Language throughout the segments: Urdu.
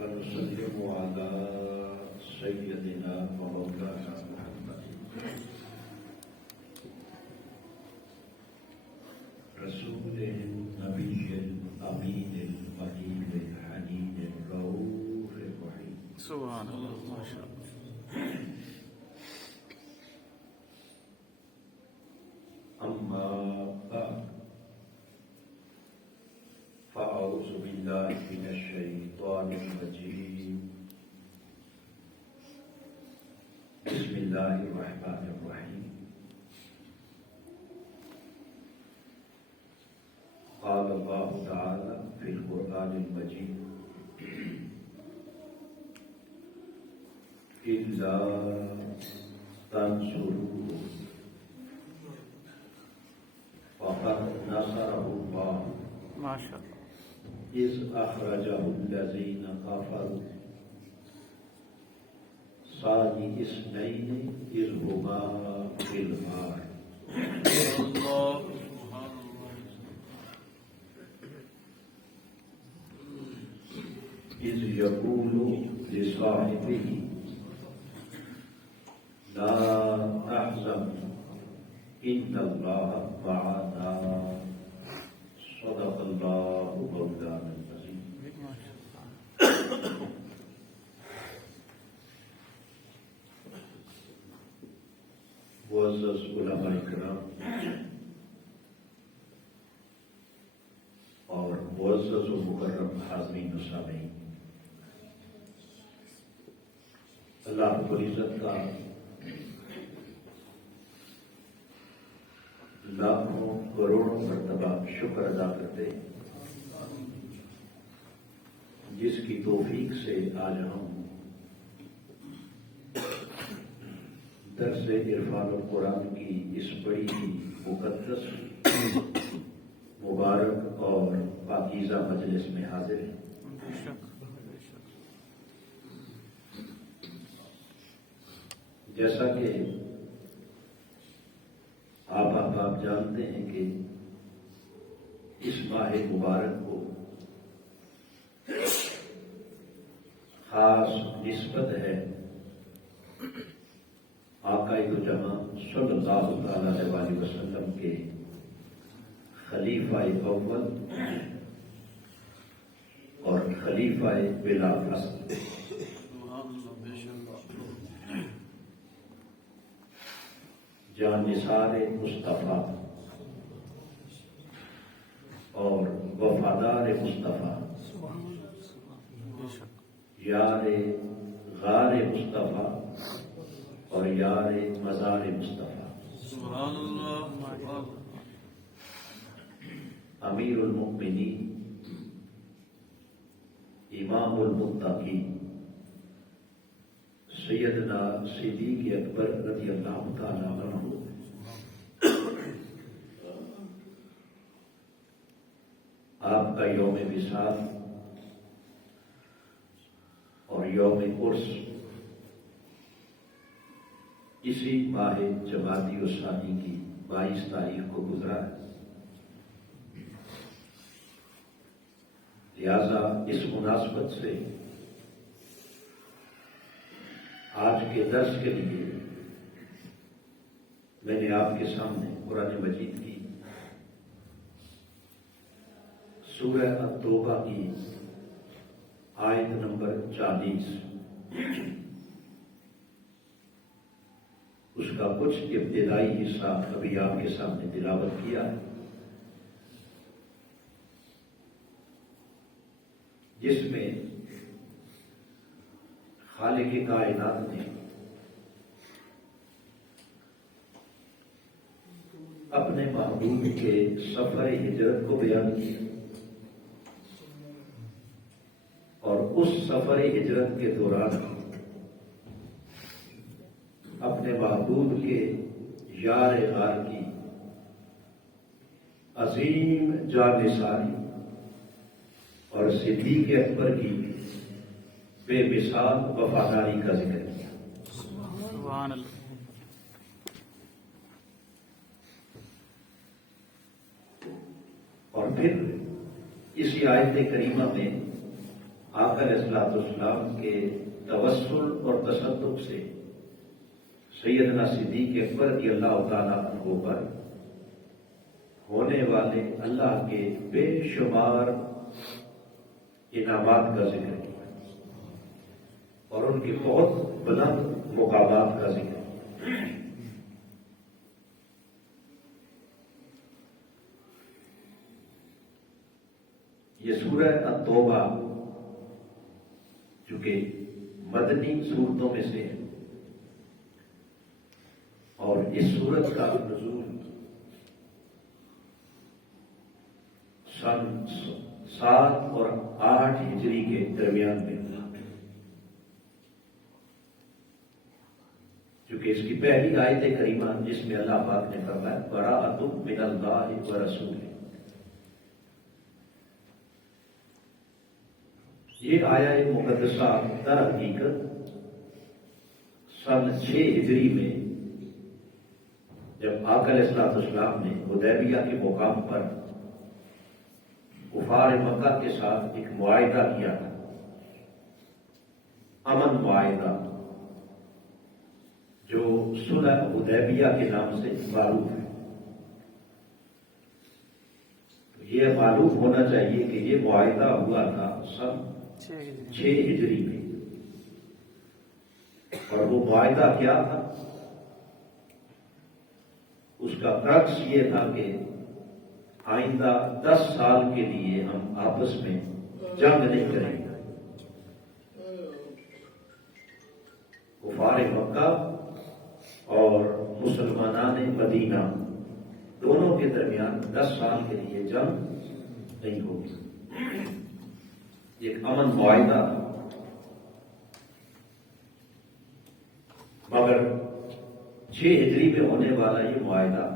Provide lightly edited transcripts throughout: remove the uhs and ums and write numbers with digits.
ونسلم على سيدنا ومولانا محمد رسول النبي الأمين المجيد الحنين الرؤوف الرحيم. سبحان الله ما شاء الله. أما بعد فأعوذ بالله من الشيطان الرجيم. بسم الله الرحمن الرحيم. قال الله تعالى في القرآن المجيد: إلا تنصروه فقد نصره الله ما شاء الله. إذ أخرجه الذين كفروا ثاني اثنين إذ هما في الغار إذ يقول لصاحبه لا تحزن إن الله معنا صدق الله مولانا العظيم. معزز علماء کرام اور معزز و مکرم حاضرین و سامعین، اللہ رب العزت کا لاکھوں کروڑوں مرتبہ شکر ادا کرتے ہیں جس کی توفیق سے آج ہم درس عرفان القرآن کی اس بڑی ہی مقدس مبارک اور پاکیزہ مجلس میں حاضر ہیں۔ جیسا کہ آپ جانتے ہیں کہ اس ماہ مبارک کو خاص نسبت ہے آقا دو جہاں صلی اللہ علیہ وآلہ وسلم کے خلیفہ اول اور خلیفہ بلا فصل جان نثار مصطفیٰ اور وفادار مصطفیٰ، یار غار مصطفیٰ اور یار مزار مصطفیٰ، امیر المؤمنین، امام المتقین، سیدنا صدیق اکبر رضی اللہ تعالی عنہ آپ کا یوم وصال اور یوم عرس اسی ماہ جمادی الثانی کی 22 تاریخ کو گزرا ہے۔ لہذا اس مناسبت سے آج کے درس کے لیے میں نے آپ کے سامنے قرآن مجید کی سورہ التوبہ کی آیت نمبر 40 اس کا کچھ ابتدائی حصہ ابھی آپ کے سامنے تلاوت کیا ہے، جس میں خالق کائنات نے اپنے محبوب کے سفر ہجرت کو بیان کیا اور اس سفر ہجرت کے دوران اپنے محبوب کے یار غار کی عظیم جانثاری اور صدیق اکبر کی بے مثال وفاداری کا ذکر کیا۔ سبحان اللہ۔ اور پھر اسی آیت کریمہ میں آقا علیہ السلام کے توسل اور تصدق سے سیدنا صدیق اکبر رضی اللہ تعالیٰ عنہ پر ہونے والے اللہ کے بے شمار انعامات کا ذکر کیا اور ان کے بہت بلند مقامات کا ذکر کیا۔ یہ سورہ التوبہ جو کہ مدنی صورتوں میں سے ہے اور اس سورت کا نزول سن 7 اور 8 ہجری کے درمیان میں ہوا، چونکہ اس کی پہلی آیت کریمہ جس میں اللہ پاک نے فرمایا براءۃ من اللہ ورسولہ، یہ آیت مقدسہ در حقیقت سن 6 ہجری میں جب آقا علیہ السلام نے حدیبیہ کے مقام پر کفار مکہ کے ساتھ ایک معاہدہ کیا تھا، امن معاہدہ جو صلح حدیبیہ کے نام سے معروف ہے۔ تو یہ معلوم ہونا چاہیے کہ یہ معاہدہ ہوا تھا سن 6 ہجری میں، اور وہ معاہدہ کیا تھا؟ اس کا کرکس یہ تھا کہ آئندہ 10 سال کے لیے ہم آپس میں جنگ نہیں کریں گے۔ کفار مکہ اور مسلمانان مدینہ دونوں کے درمیان 10 سال کے لیے جنگ نہیں ہوگی، ایک امن معاہدہ تھا۔ مگر 6 ہجری میں ہونے والا یہ معاہدہ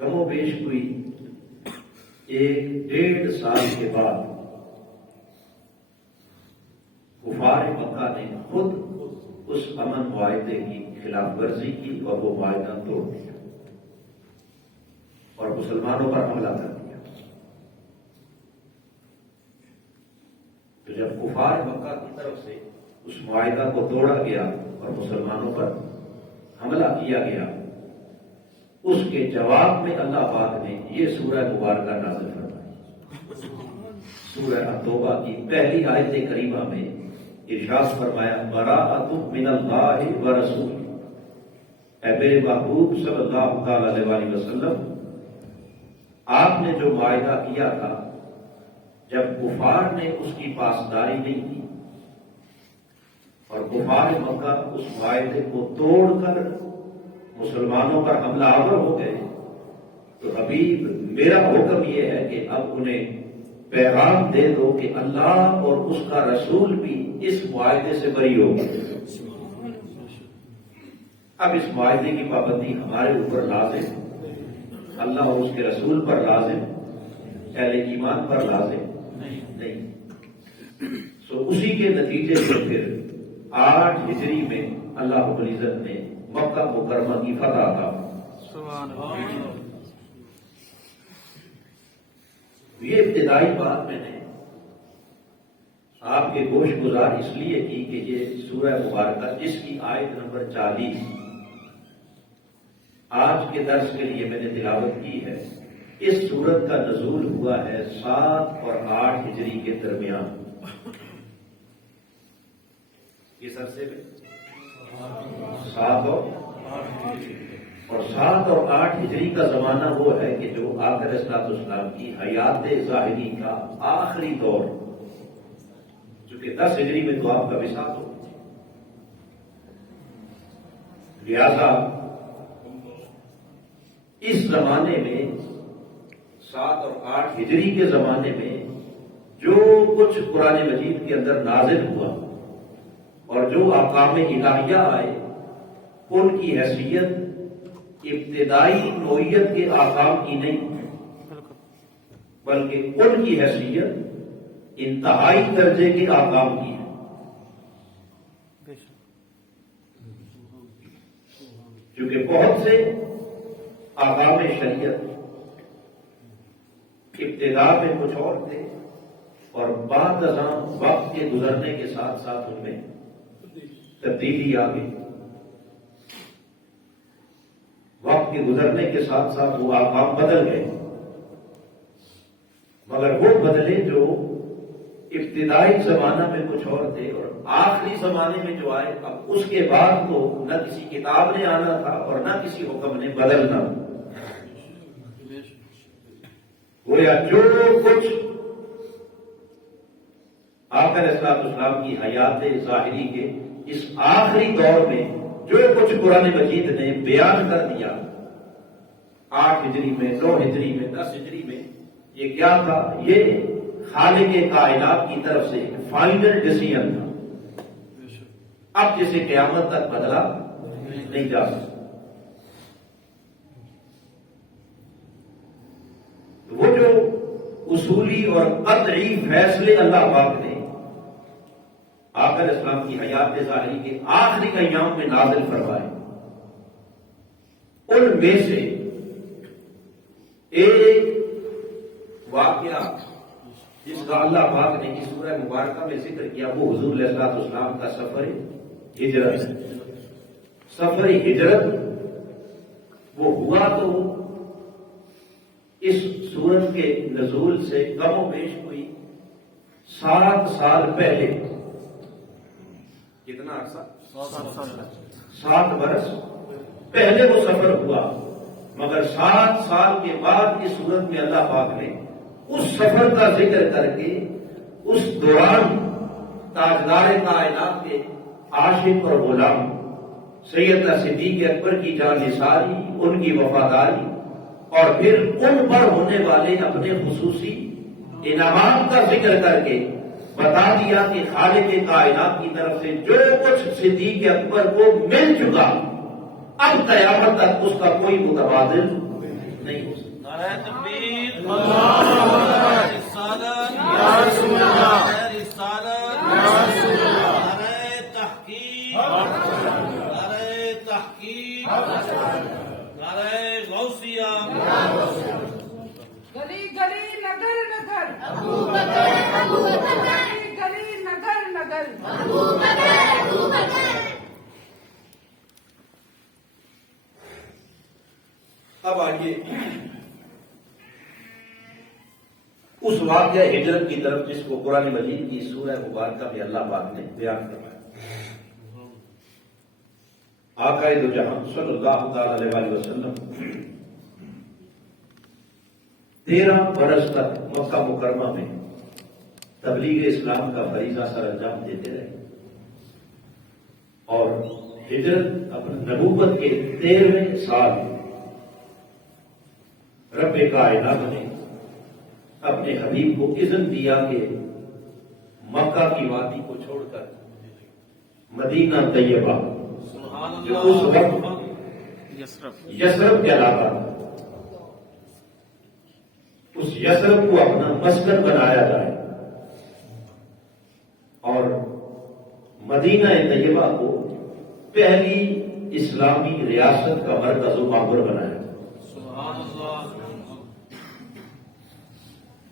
کم و بیش کوئی 1.5 سال کے بعد کفار مکہ نے خود اس امن معاہدے کی خلاف ورزی کی اور وہ معاہدہ توڑ دیا اور مسلمانوں پر حملہ کر دیا۔ تو جب کفار مکہ کی طرف سے اس معاہدہ کو توڑا گیا اور مسلمانوں پر حملہ کیا گیا، اس کے جواب میں اللہ پاک نے یہ سورہ مبارکہ نازل فرمائی۔ سورہ التوبہ کی پہلی آیت کریمہ میں ارشاد فرمایا براءۃ من اللہ ورسولہ، اے میرے محبوب صلی اللہ تعالی علیہ وسلم، آپ نے جو معاہدہ کیا تھا جب کفار نے اس کی پاسداری نہیں کی اور کفار مکہ اس معاہدے کو توڑ کر مسلمانوں پر حملہ آور ہو گئے، تو حبیب میرا حکم یہ ہے کہ اب انہیں پیغام دے دو کہ اللہ اور اس کا رسول بھی اس معاہدے سے بری ہو گئے۔ اب اس معاہدے کی پابندی ہمارے اوپر لازم، اللہ اور اس کے رسول پر لازم، اہل ایمان پر لازم نہیں۔ سو اسی کے نتیجے سے پھر 8 ہجری میں اللہ رب العزت نے مکہ مکرمہ کی فتح تھا۔ یہ ابتدائی بات میں نے آپ کے گوش گزار اس لیے کی کہ یہ سورہ مبارکہ جس کی آیت نمبر 40 آج کے درس کے لیے میں نے تلاوت کی ہے، اس سورت کا نزول ہوا ہے 7 اور 8 ہجری کے درمیان۔ اس عرصے میں 7 اور 8 ہجری کا زمانہ وہ ہے کہ جو آقا علیہ السلام کی حیات ظاہری کا آخری دور، چونکہ 10 ہجری میں تو آپ کا وصال ہو، لہذا اس زمانے میں 7 اور 8 ہجری کے زمانے میں جو کچھ قرآن مجید کے اندر نازل ہوا اور جو احکام الہیہ آئے، ان کی حیثیت ابتدائی نوعیت کے احکام کی نہیں، بلکہ ان کی حیثیت انتہائی درجے کے احکام کی ہے۔ کیونکہ بہت سے احکام شریعت ابتدا میں کچھ اور تھے اور بعد ازاں وقت کے گزرنے کے ساتھ ساتھ ان میں تبدیلی آ گئی. وقت کے گزرنے کے ساتھ ساتھ وہ احکام بدل گئے، مگر وہ بدلے جو ابتدائی زمانہ میں کچھ اور تھے اور آخری زمانے میں جو آئے. اب اس کے بعد تو نہ کسی کتاب نے آنا تھا اور نہ کسی حکم نے بدلنا. گویا جو کچھ آقا علیہ الصلوۃ والسلام کی حیات ظاہری کے اس آخری دور میں جو کچھ قرآن مجید نے بیان کر دیا 8 ہجری میں، 9 ہجری میں، 10 ہجری میں، یہ کیا تھا؟ یہ خالق کائنات کی طرف سے ایک فائنل ڈیسیژن تھا. اب جسے قیامت تک بدلا نہیں جا سکتا. وہ جو اصولی اور قطعی فیصلے اللہ پاک نے آقا علیہ السلام کی حیات ظاہری کے آخری ایام میں نازل فرمائے، ان میں سے ایک واقعہ جس کا اللہ پاک نے اس سورہ مبارکہ میں ذکر کیا وہ حضور علیہ الصلوۃ والسلام کا سفر ہجرت. سفر ہجرت وہ ہوا تو اس سورت کے نزول سے کم و بیش کوئی 7 سال پہلے. کتنا عرصہ؟ 7 برس پہلے وہ سفر ہوا، مگر 7 سال کے بعد اس صورت میں اللہ پاک نے اس سفر کا ذکر کر کے اس دوران تاجدار کائنات کے عاشق اور غلام سیدنا صدیق اکبر کی جانثاری، ان کی وفاداری اور پھر ان پر ہونے والے اپنے خصوصی انعامات کا ذکر کر کے بتا دیا کہ خالق کائنات کی طرف سے جو کچھ صدیق اکبر کو مل چکا اب قیامت تک اس کا کوئی متبادل نہیں ہو سکتا. نعرہ تکبیر، نعرہ رسالت، نعرہ رسالت، نعرہ تحقیق، نعرہ تحقیق، نعرہ غوثیہ. گلی گلی نگر نگر ابو بکر ابو بکر گلی گلی نگر نگر ابو بکر ابو بکر. اب آئیے اس واقعہ ہجرت کی طرف جس کو قرآن مجید کی سورہ مبارکہ میں اللہ پاک نے بیان کروایا. آقا دو جہاں صلی اللہ تعالی علیہ وسلم 13 برس تک مکہ مکرمہ میں تبلیغ اسلام کا فریضہ سر انجام دیتے رہے اور ہجرت اپنے نبوت کے 13ویں سال رب کائنات نے اپنے حبیب کو اذن دیا کہ مکہ کی وادی کو چھوڑ کر مدینہ طیبہ جو اس وقت یثرب کہلاتا تھا اس یثرب کو اپنا مسکن بنایا جائے اور مدینہ طیبہ کو پہلی اسلامی ریاست کا مرکز و معمر بنایا جائے.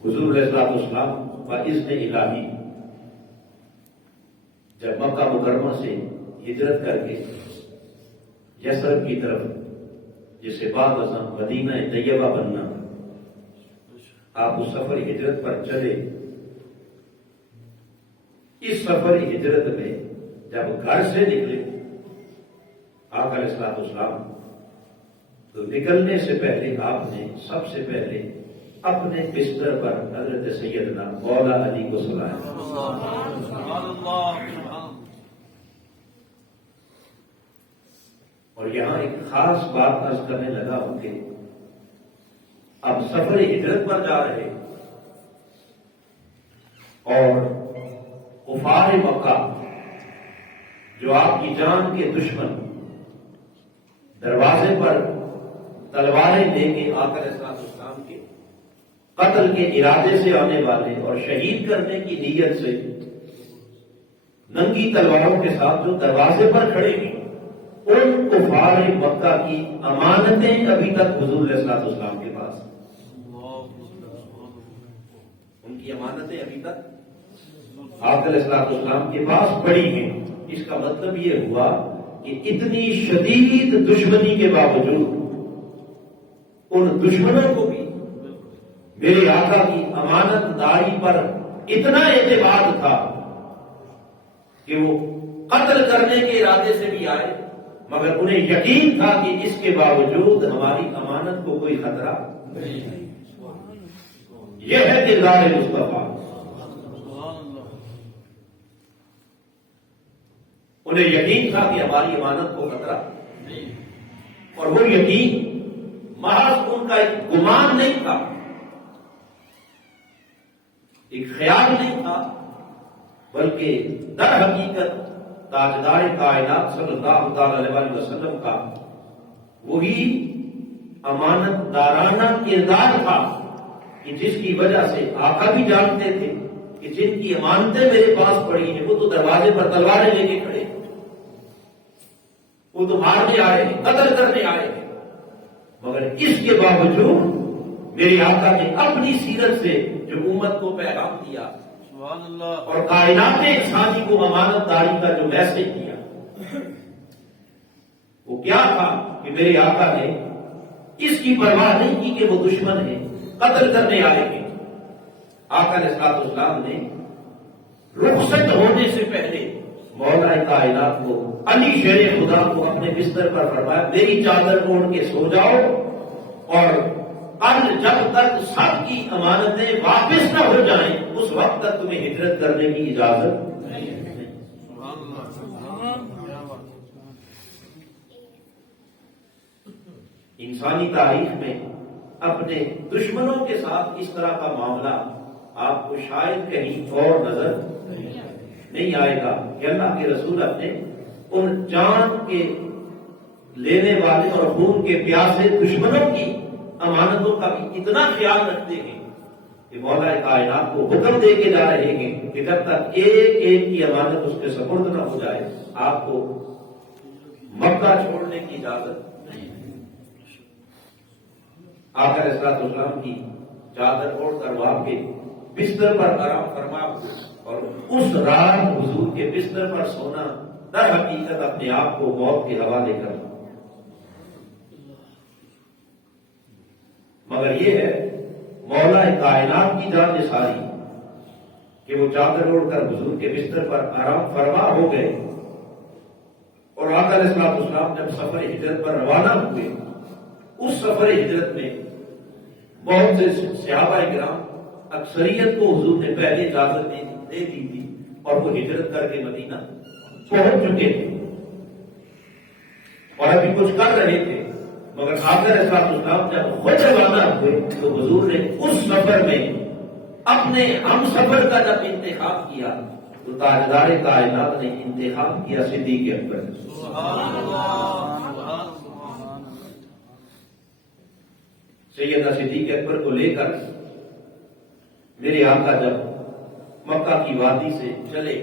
حضور علیہ السلام باذن الہی جب مکہ مکرمہ سے ہجرت کر کے یثرب کی طرف جسے بعد ازاں مدینہ طیبہ بننا آپ اس سفر ہجرت پر چلے. اس سفر ہجرت میں جب گھر سے نکلے آقا علیہ الصلوۃ والسلام تو نکلنے سے پہلے آپ نے سب سے پہلے اپنے بستر پر حضرت سیدنا مولا علی کو سلایا. اور یہاں ایک خاص بات عرض کرنے لگا ہوں کہ اب سفر ہجرت پر جا رہے اور کفار مکہ جو آپ کی جان کے دشمن دروازے پر تلواریں لے کے آقا علیہ الصلوۃ والسلام کے قتل کے ارادے سے آنے والے اور شہید کرنے کی نیت سے ننگی تلواروں کے ساتھ جو دروازے پر کھڑے ہیں ان کفار مکہ کی امانتیں ابھی تک حضور علیہ الصلوۃ والسلام کے پاس، ان کی امانتیں ابھی تک آقا علیہ السلام کے پاس پڑی ہیں. اس کا مطلب یہ ہوا کہ اتنی شدید دشمنی کے باوجود ان دشمنوں کو بھی میرے آقا کی امانت داری پر اتنا اعتماد تھا کہ وہ قتل کرنے کے ارادے سے بھی آئے، مگر انہیں یقین تھا کہ اس کے باوجود ہماری امانت کو کوئی خطرہ نہیں. یہ ہے کردار مصطفیٰ. انہیں یقین تھا کہ ہماری امانت کو خطرہ نہیں، اور وہ یقین محض ان کا ایک گمان نہیں تھا، ایک خیال نہیں تھا، بلکہ در حقیقت تاجدار کائنات صلی اللہ علیہ وسلم کا وہی امانت دارانہ کردار تھا کہ جس کی وجہ سے آقا بھی جانتے تھے کہ جن کی امانتیں میرے پاس پڑی ہیں وہ تو دروازے پر تلواریں لے کے کھڑے ہیں، وہ تو مارنے آئے ہیں، قتل کرنے آئے ہیں، مگر اس کے باوجود میرے آقا نے اپنی سیرت سے جو امت کو پیغام دیا اور کائنات انسانی کو امانت داری کا جو میسج دیا، وہ کیا تھا کہ میرے آقا نے اس کی پرواہ نہیں کی کہ وہ دشمن ہیں، قتل کرنے آئے ہیں. آقا علیہ السلام نے رخصت ہونے سے پہلے مولا کائنات کو، علی شیر خدا کو اپنے بستر پر فرمایا میری چادر اوڑھ کے سو جاؤ، اور کل جب تک سب کی امانتیں واپس نہ ہو جائیں اس وقت تک تمہیں ہجرت کرنے کی اجازت نہیں. انسانی تاریخ میں اپنے دشمنوں کے ساتھ اس طرح کا معاملہ آپ کو شاید کہیں اور نظر نہیں آئے گا کہ اللہ کے رسول اپنے ان جان کے لینے والے اور خون کے پیاسے دشمنوں کی امانتوں کا بھی اتنا خیال رکھتے ہیں کہ مولا کائنات کو حکم دے کے جا رہے ہیں کہ جب تک ایک ایک کی امانت اس کے سپرد نہ ہو جائے آپ کو مکہ چھوڑنے کی اجازت نہیں. آقا علیہ السلام کی چادر اوڑھ کر وہاں کے بستر پر آرام فرما اور اس رات حضور کے بستر پر سونا در حقیقت اپنے آپ کو موت کے حوالے کرنا. مگر یہ ہے مولا کائنات کی جان نثاری کہ وہ چادر اوڑھ کر حضور کے بستر پر آرام فرما ہو گئے، اور آقا علیہ السلام جب سفر ہجرت پر روانہ ہوئے اس سفر ہجرت میں بہت سے صحابہ کرام اکثریت کو حضور نے پہلے اجازت دے دی تھی اور وہ ہجرت کر کے مدینہ پہنچ چکے تھے اور ابھی کچھ کر رہے تھے، مگر آقا علیہ السلام جب خود روانہ ہوئے تو حضور نے اس سفر میں اپنے ہم سفر کا جب انتخاب کیا تو تاجدار کائنات نے انتخاب کیا صدیق اکبر. سیدنا صدیق اکبر کو لے کر میرے آقا جب مکہ کی وادی سے چلے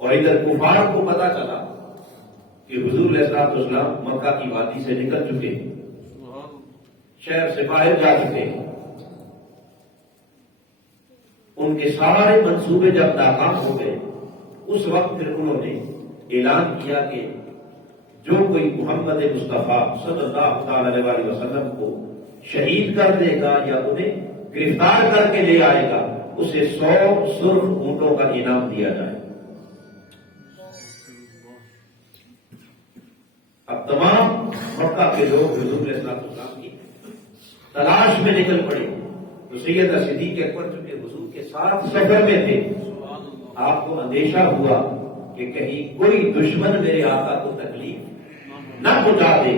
اور ادھر کفار کو پتا چلا کہ حضور علیہ السلام مکہ کی وادی سے نکل چکے ہیں، شہر سے باہر جا چکے ہیں، ان کے سارے منصوبے جب ناکام ہو گئے اس وقت پھر انہوں نے اعلان کیا کہ جو کوئی محمد مصطفیٰ صلی اللہ علیہ وسلم کو شہید کر دے گا یا انہیں گرفتار کر کے لے آئے گا اسے 100 سرخ اونٹوں کا انعام دیا جائے. اب تمام مکہ کے لوگ حضور علیہ السلام کی تلاش میں نکل پڑے تو سیدنا صدیق اکبر چونکہ حضور کے ساتھ سفر میں تھے، آپ کو اندیشہ ہوا کہ کہیں کوئی دشمن میرے آقا کو تکلیف نہ پہنچا دے،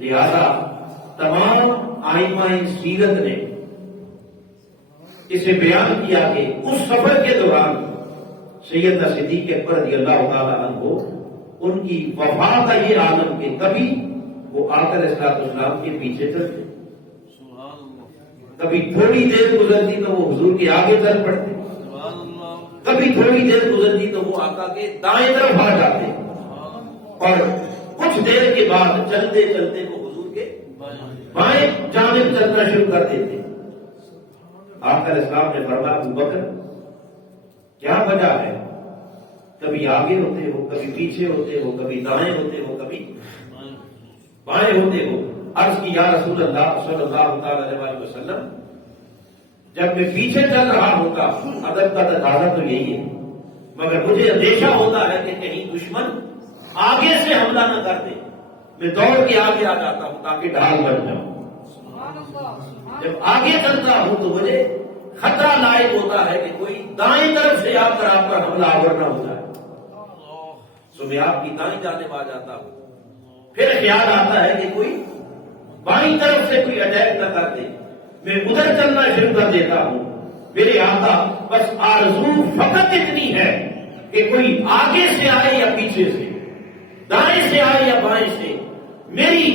لہذا تمام آئمہ سیرت نے اسے بیان کیا کہ اس سفر کے دوران سیدنا صدیق اکبر رضی اللہ تعالیٰ عنہ ان کی وفا کا یہ عالم کہ کبھی وہ آقا علیہ السلام کے پیچھے چلتے، کبھی تھوڑی دیر گزرتی تو وہ حضور کے آگے چل پڑتے، کبھی تھوڑی دیر گزرتی تو وہ آقا کے دائیں طرف آ جاتے، اور کچھ دیر کے بعد چلتے چلتے وہ حضور کے بائیں جانب چلنا شروع کر دیتے. آقا علیہ السلام نے فرمایا ابو بکر کیا وجہ ہے؟ کبھی آگے ہوتے ہو، کبھی پیچھے ہوتے ہو، کبھی دائیں ہوتے ہو، کبھی بائیں ہوتے ہو۔ عرض کی یا رسول اللہ صلی اللہ تعالی علیہ وسلم، جب میں پیچھے چل رہا ہوتا، ادب کا تقاضا تو یہی ہے، مگر مجھے اندیشہ ہوتا ہے کہ کہیں دشمن آگے سے حملہ نہ کر دے، میں دوڑ کے آگے آ جاتا ہوں تاکہ ڈھال بن جاؤں۔ جب آگے چلتا ہوں تو مجھے خطرہ لاحق ہوتا ہے کہ کوئی دائیں طرف سے آ کر آپ پر حملہ آور نہ ہو جائے، تو میں آپ کی دائیں جانب آ جاتا ہوں۔ پھر خیال آتا ہے کہ کوئی بائیں طرف سے کوئی اٹیک نہ کر دے، میں ادھر چلنا شروع کر دیتا ہوں۔ میرے آقا بس آرزو فقط اتنی ہے کہ کوئی آگے سے آئے یا پیچھے سے، دائیں سے آئے یا بائیں سے، میری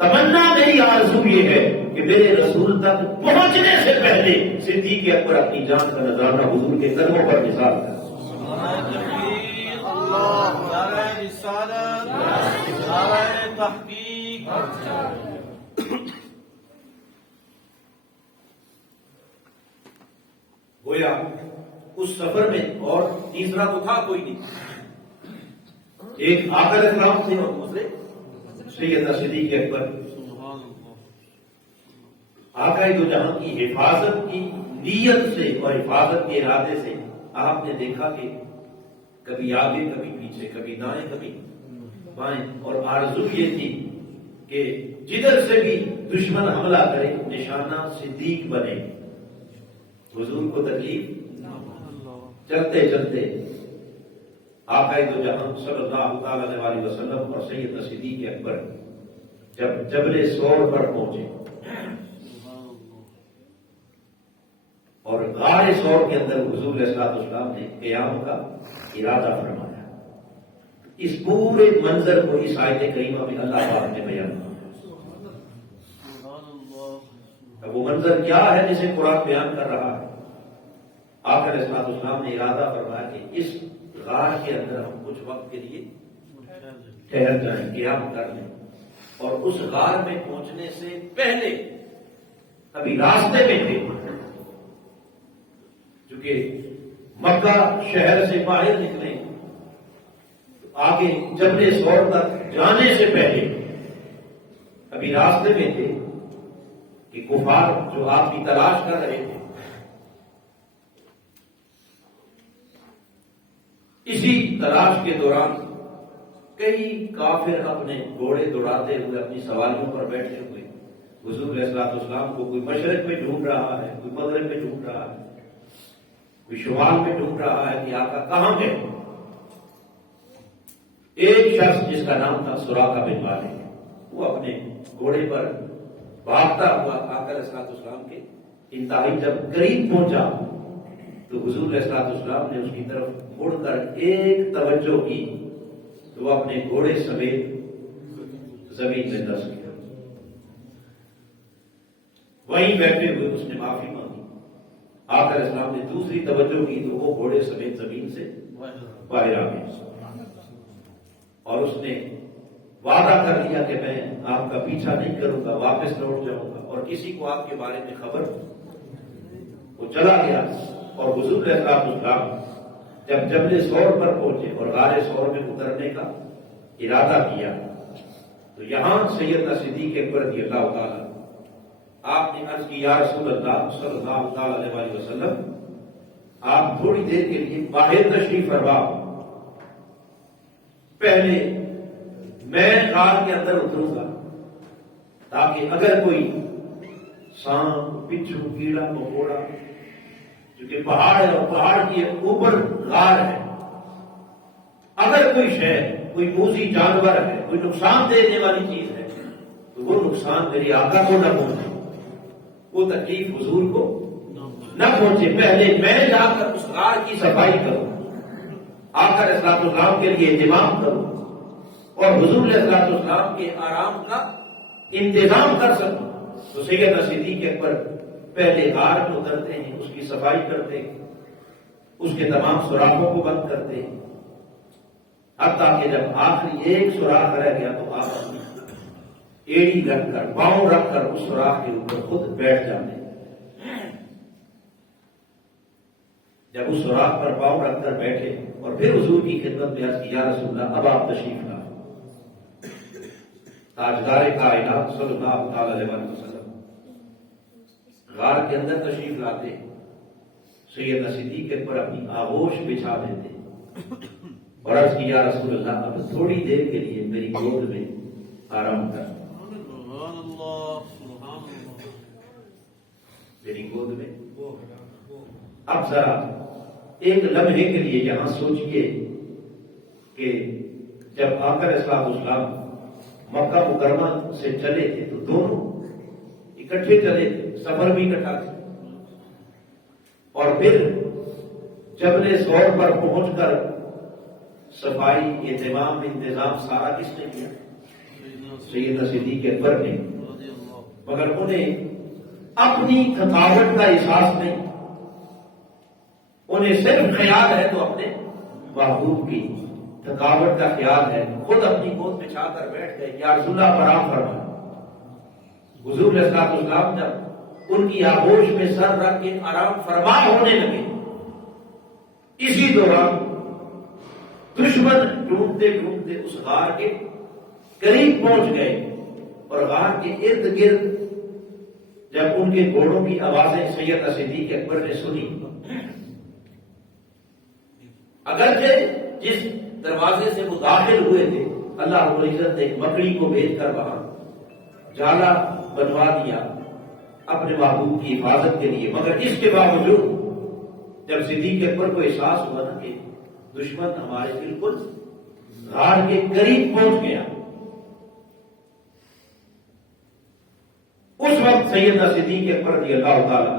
تمنا، میری آرزو یہ ہے کہ میرے رسول تک پہنچنے سے پہلے صدیق اکبر اپنی جان کا نذرانہ حضور کے قدموں پر نثار کرے۔ نعرہ رسالت، نعرہ تحقیق۔ گویا اس سفر میں اور تیسرا تو تھا کوئی نہیں، ایک آقا علیہ السلام تھے اور دوسرے سیدنا صدیق اکبر۔ آقا دو جہاں کی حفاظت کی نیت سے اور حفاظت کے ارادے سے آپ نے دیکھا کہ کبھی آگے کبھی پیچھے، کبھی دائیں کبھی بائیں، اور آرزو یہ تھی کہ جدھر سے بھی دشمن حملہ کرے نشانہ صدیق بنے۔ حضور کو تکلیف، چلتے چلتے آقا دو جہاں صلی اللہ تعالی علیہ وسلم اور سیدنا صدیق اکبر جب جبل سور پر پہنچے اور غار سور کے اندر حضور علیہ السلام نے قیام کا ارادہ فرمایا، اس پورے منظر کو اس آیت کریمہ میں اللہ پاک نے بیان کیا۔ اب وہ منظر کیا ہے جسے قرآن بیان کر رہا ہے؟ آقا علیہ السلام نے ارادہ فرمایا کہ اس غار کے اندر ہم کچھ وقت کے لیے ٹھہر جائیں، قیام کر لیں، اور اس غار میں پہنچنے سے پہلے ابھی راستے میں تھے، چونکہ مکہ شہر سے باہر نکلے، آگے جبل سور تک جانے سے پہلے ابھی راستے میں تھے کہ کفار جو آپ کی تلاش کر رہے تھے، اسی تلاش کے دوران کئی کافر اپنے گھوڑے دوڑاتے ہوئے اپنی سواریوں پر بیٹھے ہوئے حضور علیہ السلام کو کوئی مشرق میں ڈھونڈ رہا ہے، کوئی مغرب میں ڈھونڈ رہا ہے، کوئی شمال میں ڈھونڈ رہا ہے کہ آقا کہاں گئے۔ ایک شخص جس کا نام تھا سراقہ بن مالک، وہ اپنے گھوڑے پر بھاگتا ہوا آقا علیہ السلام کے انتہائی جب قریب پہنچا تو حضور علیہ السلام نے اس کی طرف مڑ کر ایک توجہ کی تو وہ اپنے گھوڑے سمیت زمین میں دس گیا۔ وہیں بیٹھے ہوئے اس نے معافی مانگی۔ آقا علیہ السلام نے دوسری توجہ کی تو وہ گھوڑے سمیت زمین سے باہر آ گئے، اور اس نے وعدہ کر دیا کہ میں آپ کا پیچھا نہیں کروں گا، واپس لوٹ جاؤں گا، اور کسی کو آپ کے بارے میں خبر۔ وہ چلا گیا، اور حضور علیہ السلام جب جبل سور پر پہنچے اور غار سور میں اترنے کا ارادہ کیا تو یہاں سیدنا صدیق اکبر رضی اللہ تعالی آپ نے عرض کی یا رسول اللہ صلی اللہ تعالی علیہ وسلم، آپ تھوڑی دیر کے لیے باہر تشریف فرما، پہلے میں غار کے اندر اتروں گا تاکہ اگر کوئی سانپ، بچھو، کیڑا مکوڑا، کیونکہ پہاڑ ہے اور پہاڑ کے اوپر غار ہے، اگر کوئی شے، کوئی موذی جانور ہے، کوئی نقصان دینے والی چیز ہے تو وہ نقصان میری آقا کو نہ پہنچے، وہ تکلیف حضور کو نہ پہنچے، پہلے میں جا کر اس غار کی صفائی کروں، آقا علیہ السلام کے لیے اہتمام کروں اور حضور علیہ السلام کے آرام کا انتظام کر سکوں۔ تو سیدنا صدیق اکبر پہلے غار میں اترتے ہیں، اس کی صفائی کرتے ہیں، اس کے تمام سوراخوں کو بند کرتے ہیں، حتیٰ کہ جب آخری ایک سوراخ رہ گیا تو آپ اپنی ایڑی رکھ کر، پاؤں رکھ کر اس سوراخ کے اوپر خود بیٹھ جاتے ہیں۔ جب اس سوراخ پر پاؤں رکھ کر بیٹھے اور پھر حضور کی خدمت میں عرض کی، یا رسول اللہ اب آپ تشریف لا۔ تاجدار کائنات صلی اللہ تعالی علیہ وسلم غار کے اندر تشریف لاتے، سیدنا صدیق پر اپنی آغوش بچھا دیتے اور عرض کی، یا رسول اللہ اب تھوڑی دیر کے لیے میری گود میں آرام کر، میری گود میں۔ اب ذرا ایک لمحے کے لیے یہاں سوچئے کہ جب آقا اسلام مکہ مکرمہ سے چلے تھے تو دونوں اکٹھے چلے تھے، سفر بھی اکٹھا تھا، اور پھر جبل ثور پر پہنچ کر صفائی اہتمام انتظام سارا کس نے کیا؟ سیدنا صدیق اکبر نے، مگر انہیں اپنی تھکاوٹ کا احساس نہیں، انہیں صرف خیال ہے تو اپنے محبوب کی تھکاوٹ کا خیال ہے، خود اپنی گود بچھا کر بیٹھ گئے، یا رسول اللہ آرام فرمائے۔ حضور علیہ السلام جب ان کی آغوش میں سر رکھ کے آرام فرما ہونے لگے، اسی دوران دشمن ڈھونڈتے ڈھونڈتے اس غار کے قریب پہنچ گئے، اور غار کے ارد گرد جب ان کے گھوڑوں کی آوازیں سیدنا صدیق اکبر نے سنی، اگرچہ جس دروازے سے وہ داخل ہوئے تھے اللہ رب العزت نے ایک مکڑی کو بھیج کر وہاں جالا بنوا دیا اپنے محبوب کی حفاظت کے لیے، مگر اس کے باوجود جب صدیق اکبر کو احساس ہوا نا کہ دشمن ہمارے بالکل غار کے قریب پہنچ گیا، اس وقت سیدنا صدیق اکبر رضی اللہ تعالیٰ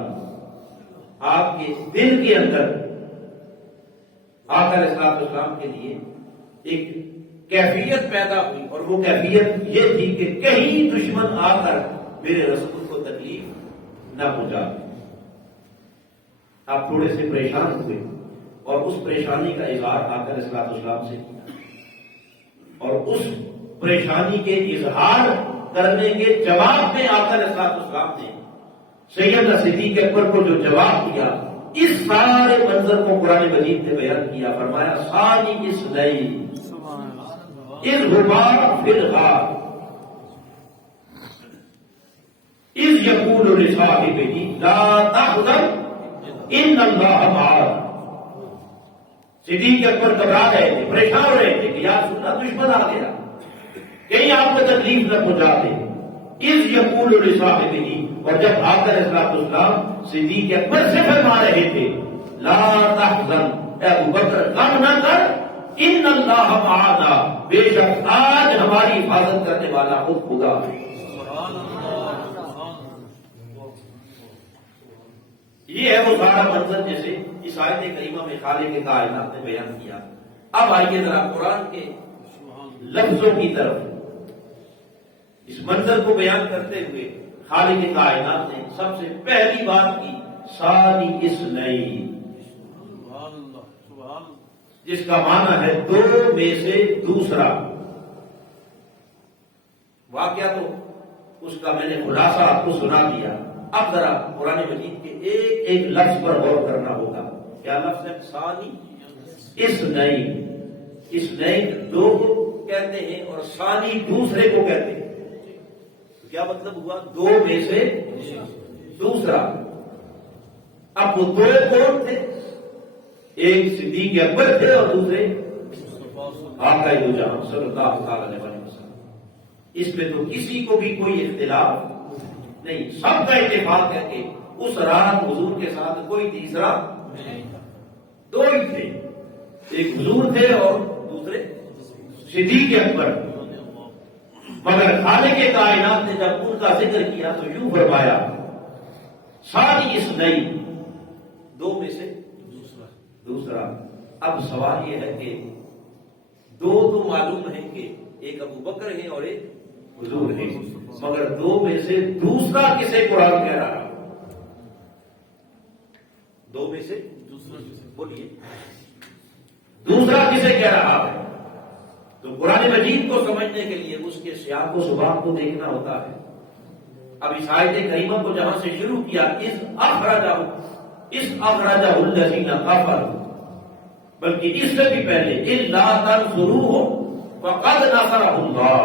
آپ کے دل کے اندر آقا علیہ السلام کے لیے ایک کیفیت پیدا ہوئی، اور وہ کیفیت یہ تھی کہ کہیں دشمن آ کر میرے رسول کو تکلیف نہ پہنچا۔ آپ تھوڑے سے پریشان ہوئے اور اس پریشانی کا اظہار آقا علیہ السلام سے کیا، اور اس پریشانی کے اظہار کرنے کے جواب میں آقا علیہ السلام نے سیدنا صدیق اکبر کو جو جواب دیا، اس سارے منظر کو قرآن مجید نے بیان کیا، فرمایا ثانی اس نئی اس غبار فی الغار اذ یقول لصاحبہ لا تحزن ان اللہ معنا۔ صدیق اکبر گھبرا رہے تھے، پریشان ہو رہے تھے کہ یا رسول اللہ دشمن آ گیا، کہیں آپ کو تکلیف نہ پہنچا دے۔ اذ یقول لصاحبہ، اور جب آقا علیہ السلام صدیق اکبر سے فرما رہے تھے لا تحزن، اے ابو بکر غم نہ کر، ان اللہ معنا، بے شک آج ہماری حفاظت کرنے والا خود خدا ہے۔ یہ ہے وہ سارا منظر جیسے اس آیت کریمہ میں خالق کائنات نے بیان کیا۔ اب آئیے ذرا قرآن کے لفظوں کی طرف۔ اس منظر کو بیان کرتے ہوئے خالق کائنات نے سب سے پہلی بات کی ثانی اثنین، جس کا معنی ہے دو میں سے دوسرا۔ واقعہ تو اس کا میں نے خلاصہ آپ کو سنا دیا، اب ذرا قرآن مجید کے ایک ایک لفظ پر غور کرنا ہوگا۔ کیا لفظ ہے؟ ثانی اثنین۔ اثنین دو کو کہتے ہیں اور ثانی دوسرے کو کہتے ہیں۔ کیا مطلب ہوا؟ دو میں سے دوسرا۔ اب وہ دو کون تھے؟ ایک صدیق اکبر تھے اور دوسرے آقا دو جہاں صلی اللہ علیہ وسلم۔ اس میں تو کسی کو بھی کوئی اختلاف نہیں، سب کا اتفاق ہے کہ اس رات حضور کے ساتھ کوئی تیسرا نہیں تھا، دو ہی تھے، ایک حضور تھے اور دوسرے صدیق اکبر۔ مگر خالق کائنات نے جب ان کا ذکر کیا تو یوں فرمایا ثانی اثنین، دو میں سے دوسرا۔ اب سوال یہ ہے کہ دو تو معلوم ہے کہ ایک ابو بکر ہے اور ایک حضور ہے، مگر دو میں سے دوسرا کسے قرآن کہہ رہا؟ دو میں سے دوسرا بولیے، دوسرا کسے کہہ رہا ہے؟ تو قرآن مجید کو سمجھنے کے لیے اس کے سیاق و سباق کو دیکھنا ہوتا ہے۔ اب اس آیت کریمہ کو جہاں سے شروع کیا اذ اخرجہ، اس اخرجہ الذین کفروا، بلکہ اس سے بھی پہلے الا تنصروہ فقد نصرہ اللہ۔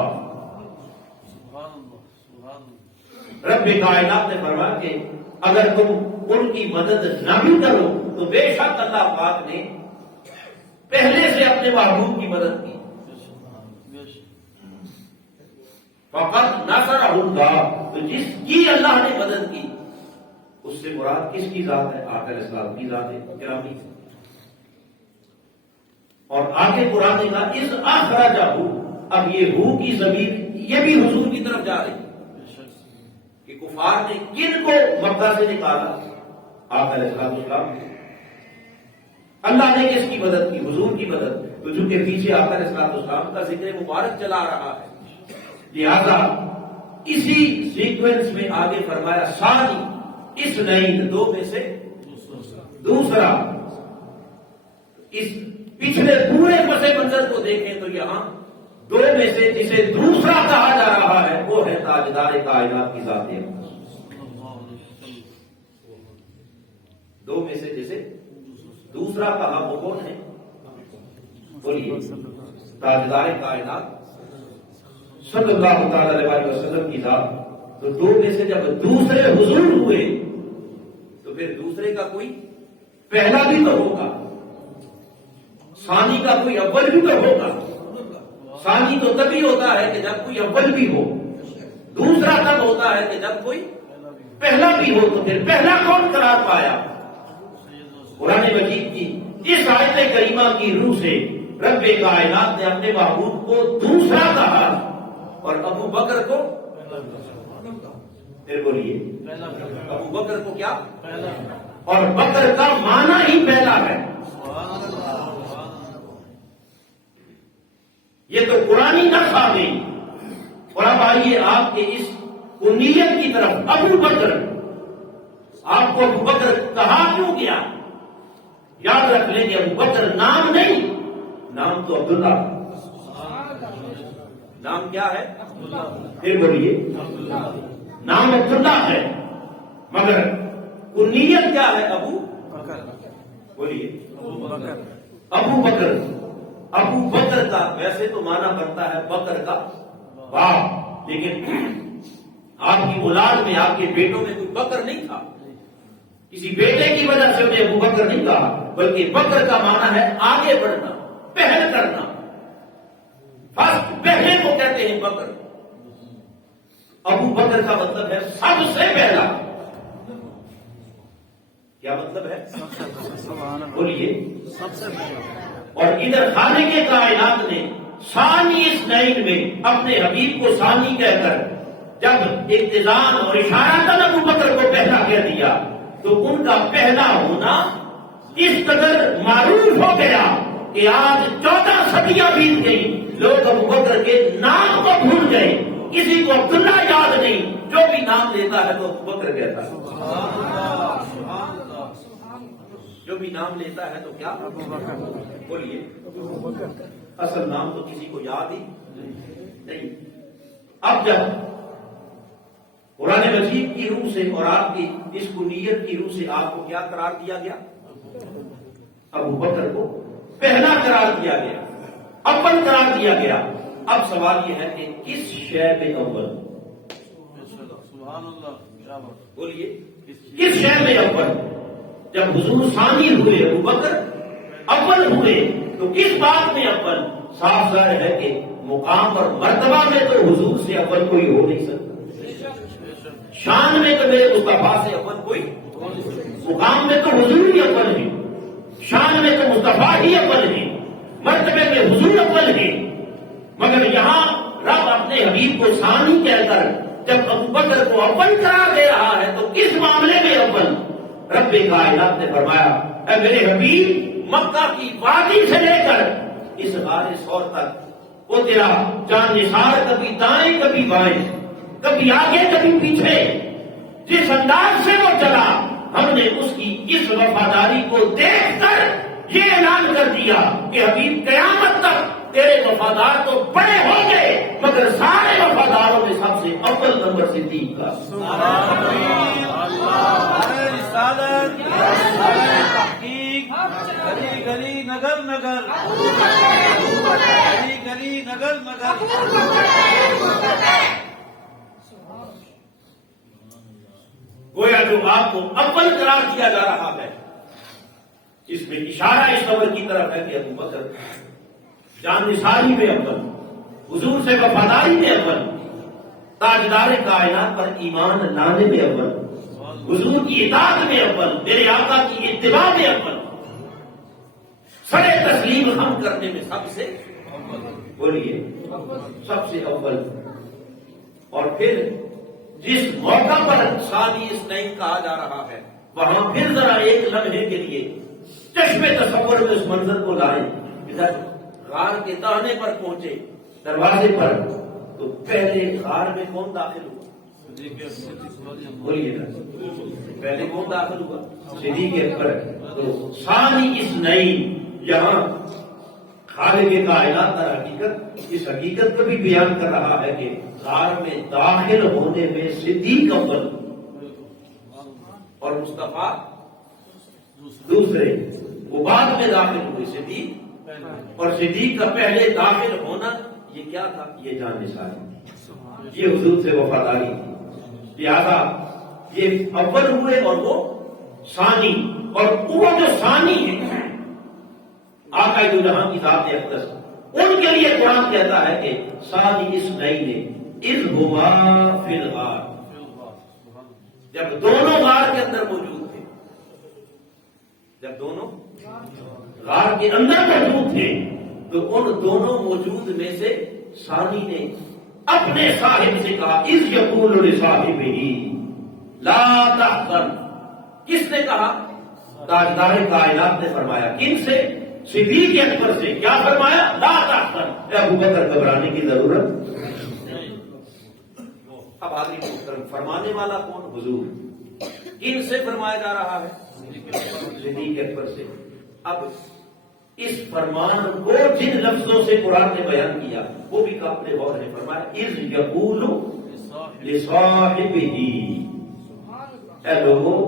رب کائنات نے فرمایا کہ اگر تم ان کی مدد نہ بھی کرو تو بے شک اللہ پاک نے پہلے سے اپنے محبوب کی مدد کی۔ فقط نصرہ اللہ، تو جس کی اللہ نے مدد کی اس سے مراد کس کی ذات ہے؟ آقا علیہ السلام کی ذات ہے گرامی۔ اور آگے قرآن نے کہا اس اخرجہ، اب یہ ہو کی ضمیر یہ بھی حضور کی طرف جا رہی کہ کفار نے کن کو مکہ سے نکالا؟ آقا علیہ السلام۔ اللہ نے کس کی مدد کی؟ حضور کی مدد۔ تو چونکہ پیچھے آقا علیہ السلام کا ذکر مبارک چلا رہا ہے، لہذا اسی سیکوینس میں آگے فرمایا ثانی اثنین، دو میں سے دوسرا۔ اس پچھلے پورے پس منظر کو دیکھیں تو یہاں دو میں سے جسے دوسرا کہا جا رہا ہے وہ ہے تاجدار کائنات کی ذات اقدس۔ دو میں سے جسے دوسرا کہا وہ کون ہے؟ بولیے، تاجدار کائنات صلی اللہ تعالی علیہ وسلم کی ذات۔ تو دو میں سے جب دوسرے حضور ہوئے تو پھر دوسرے کا کوئی پہلا بھی تو ہوگا، ثانی کا کوئی اول بھی تو ہوگا۔ ثانی تو تبھی ہوتا ہے کہ جب کوئی اول بھی ہو، دوسرا تب ہوتا ہے کہ جب کوئی پہلا بھی ہو۔ تو پھر پہلا کون قرار پایا؟ قرآن مجید کی اس آیت کریمہ کی روح سے رب کائنات نے اپنے محبوب کو دوسرا کہا اور ابو بکر کو پھر بولیے ابو بکر کو کیا؟ اور بکر کا معنی ہی پہلا ہے۔ یہ تو قرآنی نص آ گئی۔ اور اب آئیے آپ کے اس کنیت کی طرف۔ ابو بکر، آپ کو ابو بکر کہا کیوں گیا؟ یاد رکھ لیں کہ ابو بکر نام نہیں، نام تو عبداللہ۔ نام کیا ہے؟ پھر بولیے نام عبداللہ ہے، مگر کنیت کیا ہے؟ ابو بولیے ابو بکر۔ ابو بکر کا ویسے تو معنی بنتا ہے بکر کا باپ، لیکن آپ کی اولاد میں آپ کے بیٹوں میں کوئی بکر نہیں تھا، کسی بیٹے کی وجہ سے انہیں ابو بکر نہیں کہا، بلکہ بکر کا معنی ہے آگے بڑھنا، پہل کرنا، فرسٹ، پہلے کو کہتے ہیں بکر۔ ابو بکر کا مطلب ہے سب سے پہلا۔ کیا مطلب ہے؟ بولیے سب سے پہلا۔ اور ادھر خالق کائنات نے ثانی اثنین میں اپنے حبیب کو ثانی کہہ کر جب اقتضان اور اشارتاً ابو بکر کو پہلا کہہ دیا تو ان کا پہلا ہونا اس قدر معروف ہو گیا کہ آج 14 صدیاں بیت گئی، لوگ ابو بکر کے نام کو بھول گئے، کسی کو عبداللہ یاد نہیں، جو بھی نام لیتا ہے تو ابو بکر کہتا ہے، جو بھی نام لیتا ہے تو کیا؟ ابو بکر۔ بولیے اصل نام تو کسی کو یاد ہی نہیں۔ اب جب قرآن مجید کی روح سے اور آپ کی اس کنیت کی روح سے آپ کو کیا قرار دیا گیا؟ ابو بکر کو پہلا قرار دیا گیا، اول قرار دیا گیا۔ اب سوال یہ ہے کہ کس شے میں اول؟ بولیے کس شے میں اول؟ جب حضور ثانی ہوئے، ابو بکر اول ہوئے، تو کس بات میں اول؟ صاف ظاہر ہے کہ مقام اور مرتبہ میں تو حضور سے اول کوئی ہو نہیں سکتا، شان میں تو میرے مصطفیٰ سے اول کوئی، مقام میں تو حضور ہی اول ہے، شان میں تو مصطفیٰ ہی اول ہے، مرتبے میں حضور اول ہے۔ مگر یہاں رب اپنے حبیب کو ثانی کہہ کر جب ابو بکر کو اول قرار دے رہا ہے تو کس معاملے میں اول؟ رب کائنات نے فرمایا اے میرے حبیب، مکہ کی وادی سے لے کر اس غار ثور تک وہ تیرا جان نثار کبھی دائیں کبھی بائیں، کبھی آگے کبھی پیچھے، جس انداز سے وہ چلا ہم نے اس کی اس وفاداری کو دیکھ کر یہ اعلان کر دیا کہ حبیب قیامت تک تیرے وفادار تو بڑے ہوں گے مگر سارے وفاداروں میں سب سے اول نمبر صدیق کا. نعرہ رسالت، نعرہ تحقیق، گلی گلی نگر نگر، گلی گلی نگر نگر. گویا جو آپ کو اول قرار دیا جا رہا ہے اس میں اشارہ اس خبر کی طرف ہے کہ ابو بکر جان نثاری میں اول، حضور سے وفاداری میں اول، تاجدار کائنات پر ایمان لانے میں اول، حضور کی اطاعت میں اول، میرے آقا کی اتباع میں اول، سڑے تسلیم ہم کرنے میں سب سے بولیے سب سے اول. اور پھر جس موقع پر ثانی اثنین کہا جا رہا ہے وہاں پھر ذرا ایک لمحے کے لیے چشم تصور میں اس منظر کو لائیں. ادھر غار کے دہنے پر پہنچے دروازے پر تو پہلے غار میں کون داخل ہوا؟ بولیے نا، پہلے کون داخل ہوا؟ صدیق اکبر. تو ثانی اثنین یہاں خالق کائنات در حقیقت اس حقیقت کو بھی بیان کر رہا ہے کہ غار میں داخل ہونے میں صدیق اول اور مصطفیٰ دوسرے، وہ بعد میں داخل ہوئے صدیق، اور صدیق کا پہلے داخل ہونا یہ کیا تھا؟ یہ جان نثاری، یہ حضور سے وفاداری تھی. لہذا یہ اول ہوئے اور وہ ثانی، اور وہ جو ثانی ہے آقا دو جہاں کی ذات اقدس، ان کے لیے قرآن کہتا ہے کہ ثانی اثنین اذ ہما فی الغار، جب دونوں غار کے اندر موجود تھے، جب دونوں غار کے اندر موجود تھے تو ان دونوں موجود میں سے ثانی نے اپنے صاحب سے کہا اذ یقول لصاحبہ لا تحزن. کس نے کہا؟ تاجدار کائنات نے فرمایا. کن سے؟ صدیق اکبر سے. کیا فرمایا؟ لا تحزن، اے ابو بکر گھبرانے کی ضرورت نہیں. اب حاضرین محترم، فرمانے والا کون؟ حضور. کن سے فرمایا جا رہا ہے؟ صدیق اکبر سے. اب اس فرمان کو جن لفظوں سے قرآن نے بیان کیا وہ بھی قابل غور ہے. فرمایا اذ یقول لصاحبہ، اے لوگوں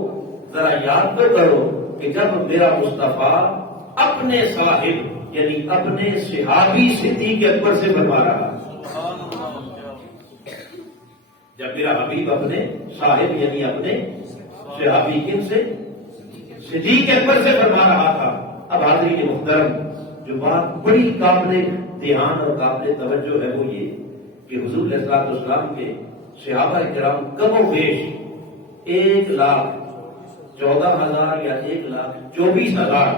ذرا یاد تو کرو کہ جب میرا مصطفیٰ اپنے صاحب یعنی اپنے صحابی صدیق اکبر سے فرما رہا، جب میرا حبیب اپنے صاحب یعنی اپنے صحابی کن سے؟ صدیق اکبر سے فرما رہا تھا. اب حاضرین محترم، جو بات بڑی قابل دھیان اور قابل توجہ ہے وہ یہ کہ حضور علیہ الصلوۃ والسلام کے صحابہ کرام کم و بیش 1,14,000 یا 1,24,000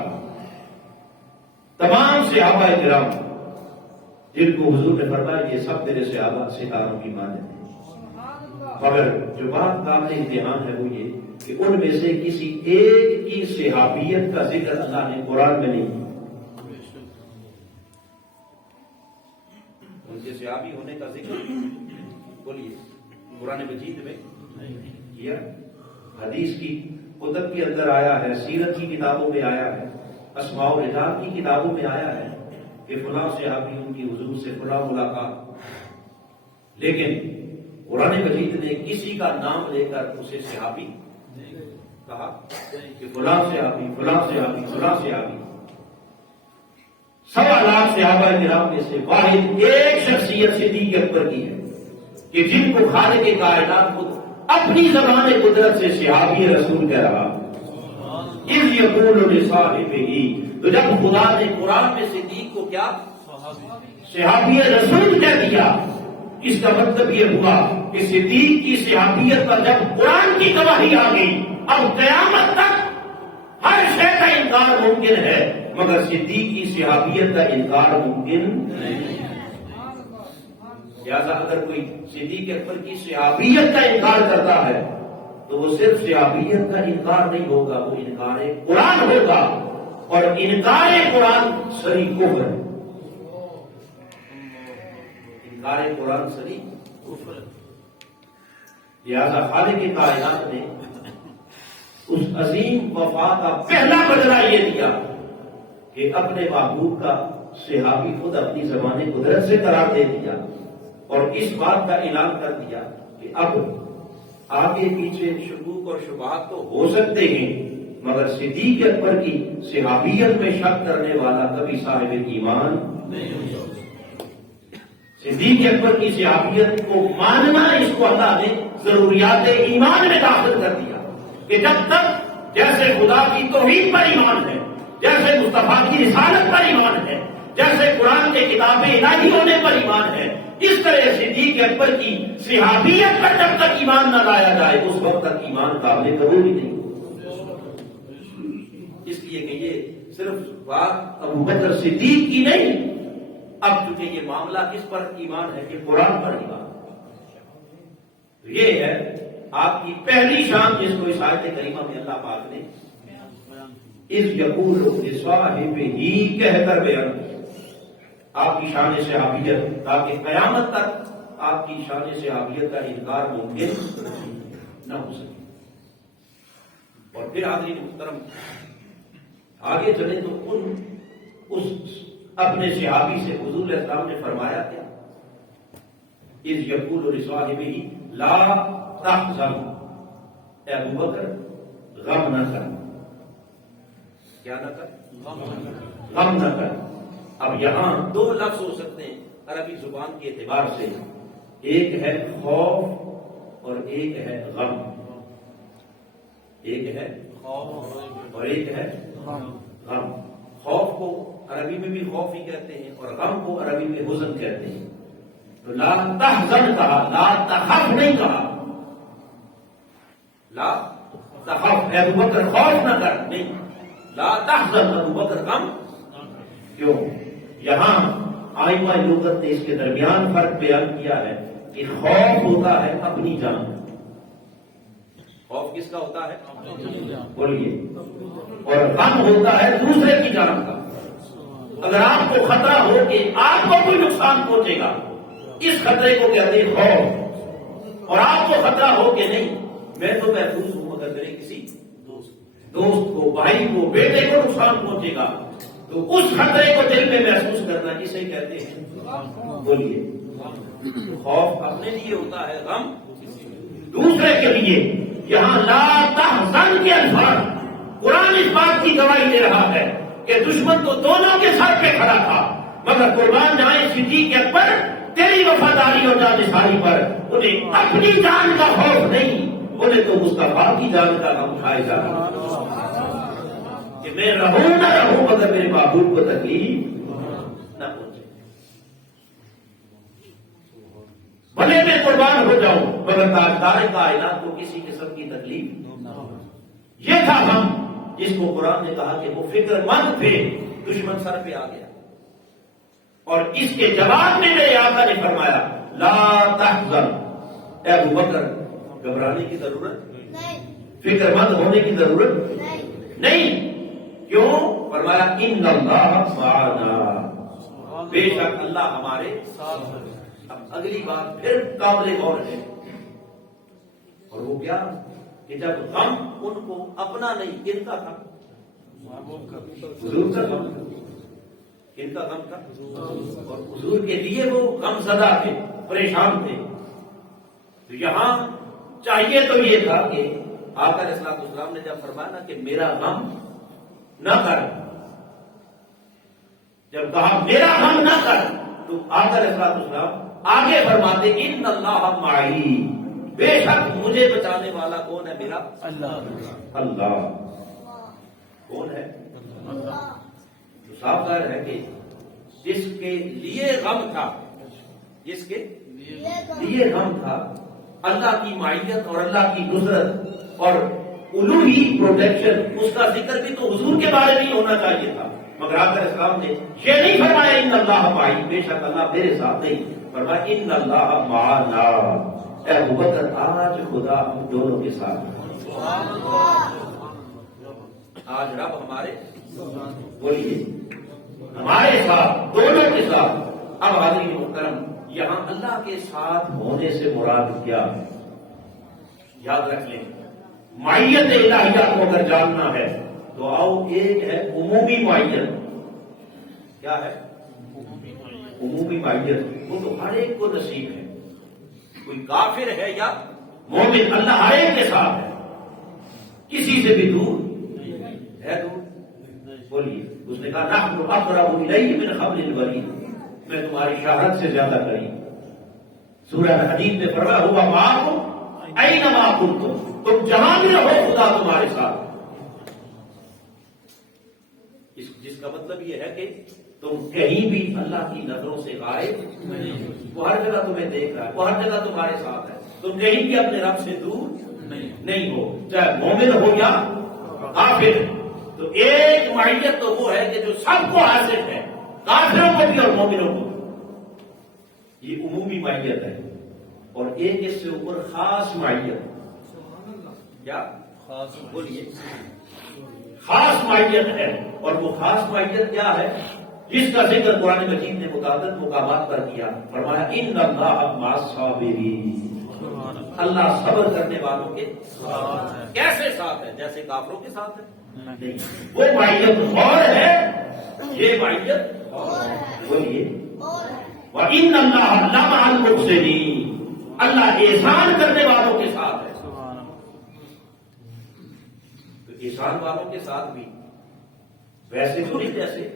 تمام صحابہ کرام جن کو حضور نے فرمایا یہ سب میرے صحابہ ستاروں کی مانند ہیں. مگر جو بات قابل امتحان ہے وہ یہ کہ ان میں سے کسی ایک کی صحابیت کا ذکر اللہ نے قرآن میں نہیں کیا. ان کے صحابی ہونے کا ذکر بولیے قرآن مجید میں کیا. حدیث کی کتب کے اندر آیا ہے، سیرت کی کتابوں میں آیا ہے، اسماء و رجال کی کتابوں میں آیا ہے کہ فلاں صحابی ان کی حضور سے فلاں ملاقات، لیکن قرآن مجید نے کسی کا نام لے کر اسے صحابی کہا کہ فلاں صحابی فلاں صحابی فلاں صحابی. 1.25 لاکھ صحابہ کرام میں سے واحد ایک شخصیت صدیق اکبر کی ہے کہ جن کو خالق کائنات خود اپنی زبان قدرت سے صحابی رسول کہہ رہا. اذ یقول لصاحبہ، تو جب خدا نے قرآن میں صدیق کو کیا صحابی رسول کہہ دیا، اس کا مطلب یہ ہوا کہ صدیق کی صحابیت پر جب قرآن کی گواہی آ گئی اب قیامت تک ہر شے کا انکار ممکن ہے مگر صدیق کی صحابیت کا انکار ممکن نہیں. لہٰذا اگر کوئی صدیق اکبر کی صحابیت کا انکار کرتا ہے تو وہ صرف صحابیت کا انکار نہیں ہوگا، وہ انکار قرآن ہوگا، اور انکار قرآن سری کفر ہے. انکار قرآن سری کفر ہے. لہذا خالق کائنات نے اس عظیم وفا کا پہلا بدلہ یہ دیا کہ اپنے محبوب کا صحابی خود اپنی زبان قدرت سے قرار دے دیا اور اس بات کا اعلان کر دیا کہ اب آگے پیچھے شکوک اور شبہات تو ہو سکتے ہیں، مگر صدیق اکبر کی صحابیت میں شک کرنے والا کبھی صاحب ایمان نہیں ہو سکتا۔ صدیق اکبر کی صحابیت کو ماننا، اس کو اللہ نے ضروریات ایمان میں داخل کر دیا کہ جب تک جیسے خدا کی توحید پر ایمان ہے، جیسے مصطفیٰ کی رسالت پر ایمان ہے، جیسے قرآن کے کتابیں الہی ہونے پر ایمان ہے، اس طرح صدیق اکبر کی صحابیت پر جب تک ایمان نہ لایا جائے اس وقت تک ایمان قابل قبول ہی نہیں۔ اس لیے کہ یہ صرف بات ابو بکر صدیق کی نہیں، اب چونکہ یہ معاملہ کس پر ایمان ہے کہ قرآن پر ایمان ہے۔ یہ ہے آپ کی پہلی شان جس کو اس آیت کریمہ میں اللہ پاک نے اس یقول لصاحب ہی کہہ کر بیان کیا۔ آپ کی شان صحابیت تاکہ قیامت تک آپ کی شان صحابیت کا انکار ممکن نہ ہو سکے۔ اور پھر حاضرین محترم آگے چلے تو اس اپنے صحابی سے حضور علیہ السلام نے فرمایا کیا؟ اذ یقول لصاحبہ لا تحزن، اے ابو بکر غم نہ کر۔ کیا نہ کر؟ غم نہ کر۔ اب یہاں دو لفظ ہو سکتے ہیں عربی زبان کے اعتبار سے، ایک ہے خوف اور ایک ہے غم۔ ایک ہے خوف اور ایک ہے غم۔ خوف کو عربی میں بھی خوف ہی کہتے ہیں اور غم کو عربی میں حزن کہتے ہیں۔ تو لا تحزن کہا، لا تخف نہیں کہا۔ لا تخف، اے ابو بکر خوف نہ کر، نہیں، لا تحزن ابو بکر غم کیوں؟ یہاں آئمہ لغت نے اس کے درمیان فرق بیان کیا ہے کہ خوف ہوتا ہے اپنی جان۔ خوف کس کا ہوتا ہے؟ بولیے۔ اور غم ہوتا ہے دوسرے کی جان کا۔ اگر آپ کو خطرہ ہو کہ آپ کو کوئی نقصان پہنچے گا، اس خطرے کو کہتے ہیں خوف۔ اور آپ کو خطرہ ہو کہ نہیں، میں تو محفوظ ہوں، اگر میرے کسی دوست کو، بھائی کو، بیٹے کو نقصان پہنچے گا تو اس خطرے کو دل میں محسوس کرنا، اسے کہتے ہیں بولیے۔ خوف اپنے لیے ہوتا ہے، غم دوسرے کے لیے۔ یہاں لا تحزن کے الفاظ قرآن اس بات کی گواہی دے رہا ہے کہ دشمن تو دونوں کے سر پہ کھڑا تھا، مگر قربان جائیں صدیق اکبر تیری وفاداری اور جانثاری پر انہیں اپنی جان کا خوف نہیں، انہیں تو مصطفیٰ کی جان کا غم اٹھائے جا رہا کہ میں رہوں نہ رہوں مگر میرے محبوب کو تکلیف نہ پہنچے۔ بھلے میں قربان ہو جاؤں مگر تاجدار کائنات کو کسی قسم کی تکلیف نہ ہو۔ یہ تھا ہم جس کو قرآن نے کہا کہ وہ فکر مند تھے، دشمن سر پہ آ گیا۔ اور اس کے جواب میں میرے آقا نے فرمایا لا تحزن، اے ابو بکر گھبرانے کی ضرورت نہیں، فکر مند ہونے کی ضرورت نہیں۔ کیوں؟ فرمایا ان اللہ معنا، بے شک اللہ ہمارے ساتھ ہے۔ اب اگلی بات پھر قابل غور ہے، اور وہ کیا کہ جب غم ان کو اپنا نہیں، کن کا تھا؟ حضور کا غم تھا۔ کن کا غم تھا؟ اور حضور کے لیے وہ غم زدہ تھے، پریشان تھے۔ تو یہاں چاہیے تو یہ تھا کہ آقا علیہ السلام نے جب فرمایا نا کہ میرا غم نہ کر، جب کہا میرا غم نہ کر، تو آقا علیہ السلام آگے فرماتے ان اللہ معی، بے شک مجھے بچانے والا کون ہے؟ میرا اللہ۔ اللہ کون ہے؟ اللہ۔ تو صاف ظاہر ہے کہ جس کے لیے غم تھا، جس کے لیے غم تھا، اللہ کی معیت اور اللہ کی نصرت اور الوہی پروٹیکشن، اس کا ذکر بھی تو حضور کے بارے میں ہونا چاہیے تھا، مگر آقا علیہ السلام نے یہ نہیں فرمایا ان اللہ معی، بے شک اللہ میرے ساتھ، نہیں، فرمایا ان اللہ معنا، اے ابو بکر آج خدا ہم دونوں کے ساتھ، آج رب ہمارے، بولیے، ہمارے ساتھ، دونوں کے ساتھ۔ اب حاضرین محترم یہاں اللہ کے ساتھ ہونے سے مراد کیا ہے؟ یاد رکھ لیں، معیت الہیہ کو اگر جاننا ہے تو آؤ، ایک ہے عمومی معیت۔ کیا ہے؟ عمومی معیت وہ تو ہر ایک کو نصیب ہے، کوئی کافر ہے یا مومن، اللہ ہر ایک کے ساتھ ہے، کسی سے بھی دور ہے دور؟ بولیے، اس نے کہا نحن اقرب الیہ من حبل الورید، میں تمہاری شہادت سے زیادہ قریب۔ سورہ حدید میں فرمایا ہوا معکم اینما کنتم، تم جہاں بھی رہو خدا تمہارے ساتھ۔ جس کا مطلب یہ ہے کہ تم کہیں بھی اللہ کی نظروں سے غائب نہیں، وہ ہر جگہ تمہیں دیکھ رہا ہے، وہ ہر جگہ تمہارے ساتھ ہے، تم کہیں بھی اپنے رب سے دور نہیں ہو، چاہے مومن ہو یا کافر۔ تو ایک معیت تو وہ ہے کہ جو سب کو حاصل ہے، کافروں کو بھی اور مومنوں کو بھی، یہ عمومی معیت ہے۔ اور ایک اس سے اوپر خاص معیت، کیا خاص؟ بولیے، خاص معیت ہے۔ اور وہ خاص معیت کیا ہے جس کا ذکر قرآن مجید نے متعدد مقامات پر کیا؟ فرمایا ان اللہ مع الصابرین، اللہ صبر کرنے والوں کے ساتھ ہے۔ کیسے ساتھ ہے؟ جیسے کافروں کے ساتھ ہے؟ نہیں، وہ معیت اور ہے، یہ معیت بولیے وَإِنَّ اللَّهَ لَمَعَ الْمُحْسِنِينَ، اللہ احسان کرنے والوں کے ساتھ ہے۔ تو احسان والوں کے ساتھ بھی ویسے تو نہیں جیسے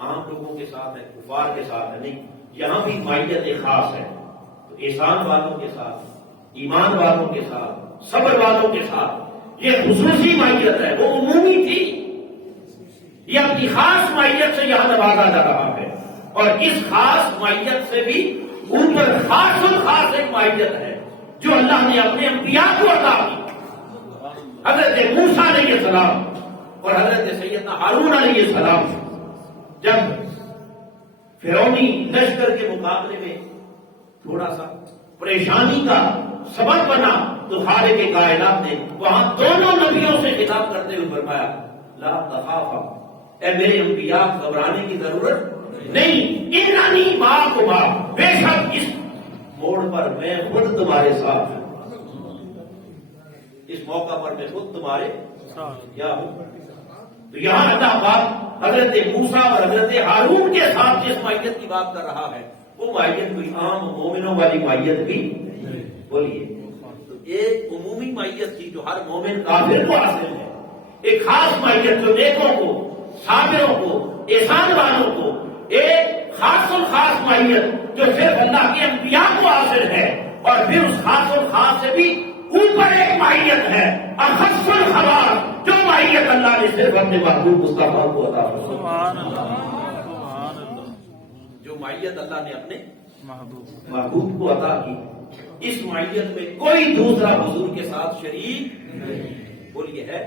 عام لوگوں کے ساتھ ہے، کفار کے ساتھ ہے، نہیں، یہاں بھی معیت خاص ہے۔ تو احسان والوں کے ساتھ، ایمان والوں کے ساتھ، صبر والوں کے ساتھ یہ خصوصی معیت ہے، وہ عمومی تھی، یہ اپنی خاص معیت سے یہاں نوازا جا رہا ہے۔ اور اس خاص معیت سے بھی اوپر خاص الخاص ایک معیت ہے جو اللہ نے اپنے انبیاء کو عطا کی۔ حضرت موسیٰ علیہ السلام اور حضرت سیدنا ہارون علیہ السلام جب فرعونی لشکر کے مقابلے میں تھوڑا سا پریشانی کا سبب بنا تو خالق کائنات نے وہاں دونوں نبیوں سے خطاب کرتے ہوئے فرمایا لا تخافا، اے میرے انبیاء گھبرانے کی ضرورت نہیں، اننی معکما، بے شک اس موڑ پر میں خود تمہارے ساتھ ہوں، اس موقع پر میں خود تمہارے کیا ہوں۔ تو یہاں اللہ پاک حضرت موسیٰ اور حضرت ہارون کے ساتھ جس معیت کی بات کر رہا ہے وہ معیت کوئی عام مومنوں والی معیت بھی بولیے۔ تو ایک عمومی معیت تھی جو ہر مومن کافر کو حاصل ہے، ایک خاص معیت جو نیکوں کو، صابروں کو، احسان والوں کو، ایک خاص الخاص معیت جو صرف اللہ کے انبیاء کو حاصل ہے، اور پھر اس خاص الخاص سے بھی اوپر ایک معیت ہے اخص الخواص، جو معیت اللہ نے صرف اپنے محبوب مصطفیٰ کو عطا فرمائی، جو معیت اللہ نے اپنے محبوب کو عطا کی، اس معیت میں کوئی دوسرا حضور کے ساتھ شریک بولیے ہے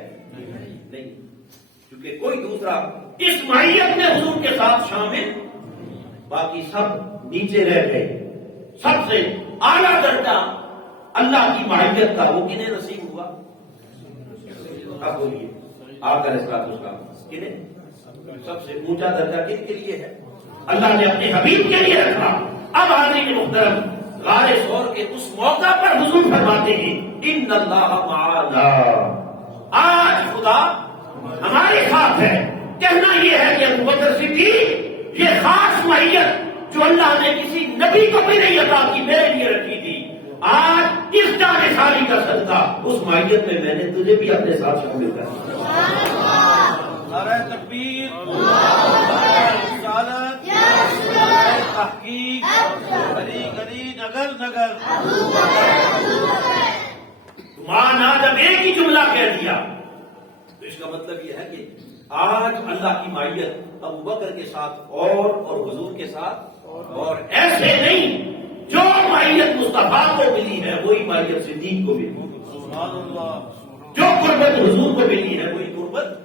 نہیں، کیونکہ کوئی دوسرا اس معیت میں حضور کے ساتھ شامل، باقی سب نیچے رہ گئے۔ سب سے اعلیٰ درجہ اللہ کی معیت کا وہ کنہیں نصیب ہوا؟ اب بولیے آپ کا رسالت اس کا کنہیں سب سے اونچا درجہ کن کے لیے ہے؟ اللہ نے اپنے حبیب کے لیے رکھا۔ اب حاضرین محترم، غار ثور کے اس موقع پر حضور فرماتے ہیں ان اللہ معنا، آج خدا ہمارے ساتھ ہے۔ کہنا یہ ہے کہ ابو بکر صدیق یہ خاص معیت جو اللہ نے کسی نبی کو بھی نہیں عطا کی میرے لیے رکھی تھی، آج اس جانشاری کا صدقہ اس معیت میں میں نے تجھے بھی اپنے ساتھ شامل کر دیا۔ نعرہ تکبیر، نعرہ رسالت، نعرہ تحقیق، گلی گلی نگر نگر، تمہارا جب ایک ہی جملہ کہہ دیا تو اس کا مطلب یہ ہے کہ آج اللہ کی معیت ابو بکر کے ساتھ اور حضور کے ساتھ اور ایسے نہیں، جو معیت مصطفیٰ کو ملی ہے وہی معیت صدیق کو ملی، سبحان اللہ، جو قربت حضور کو ملی ہے وہی قربت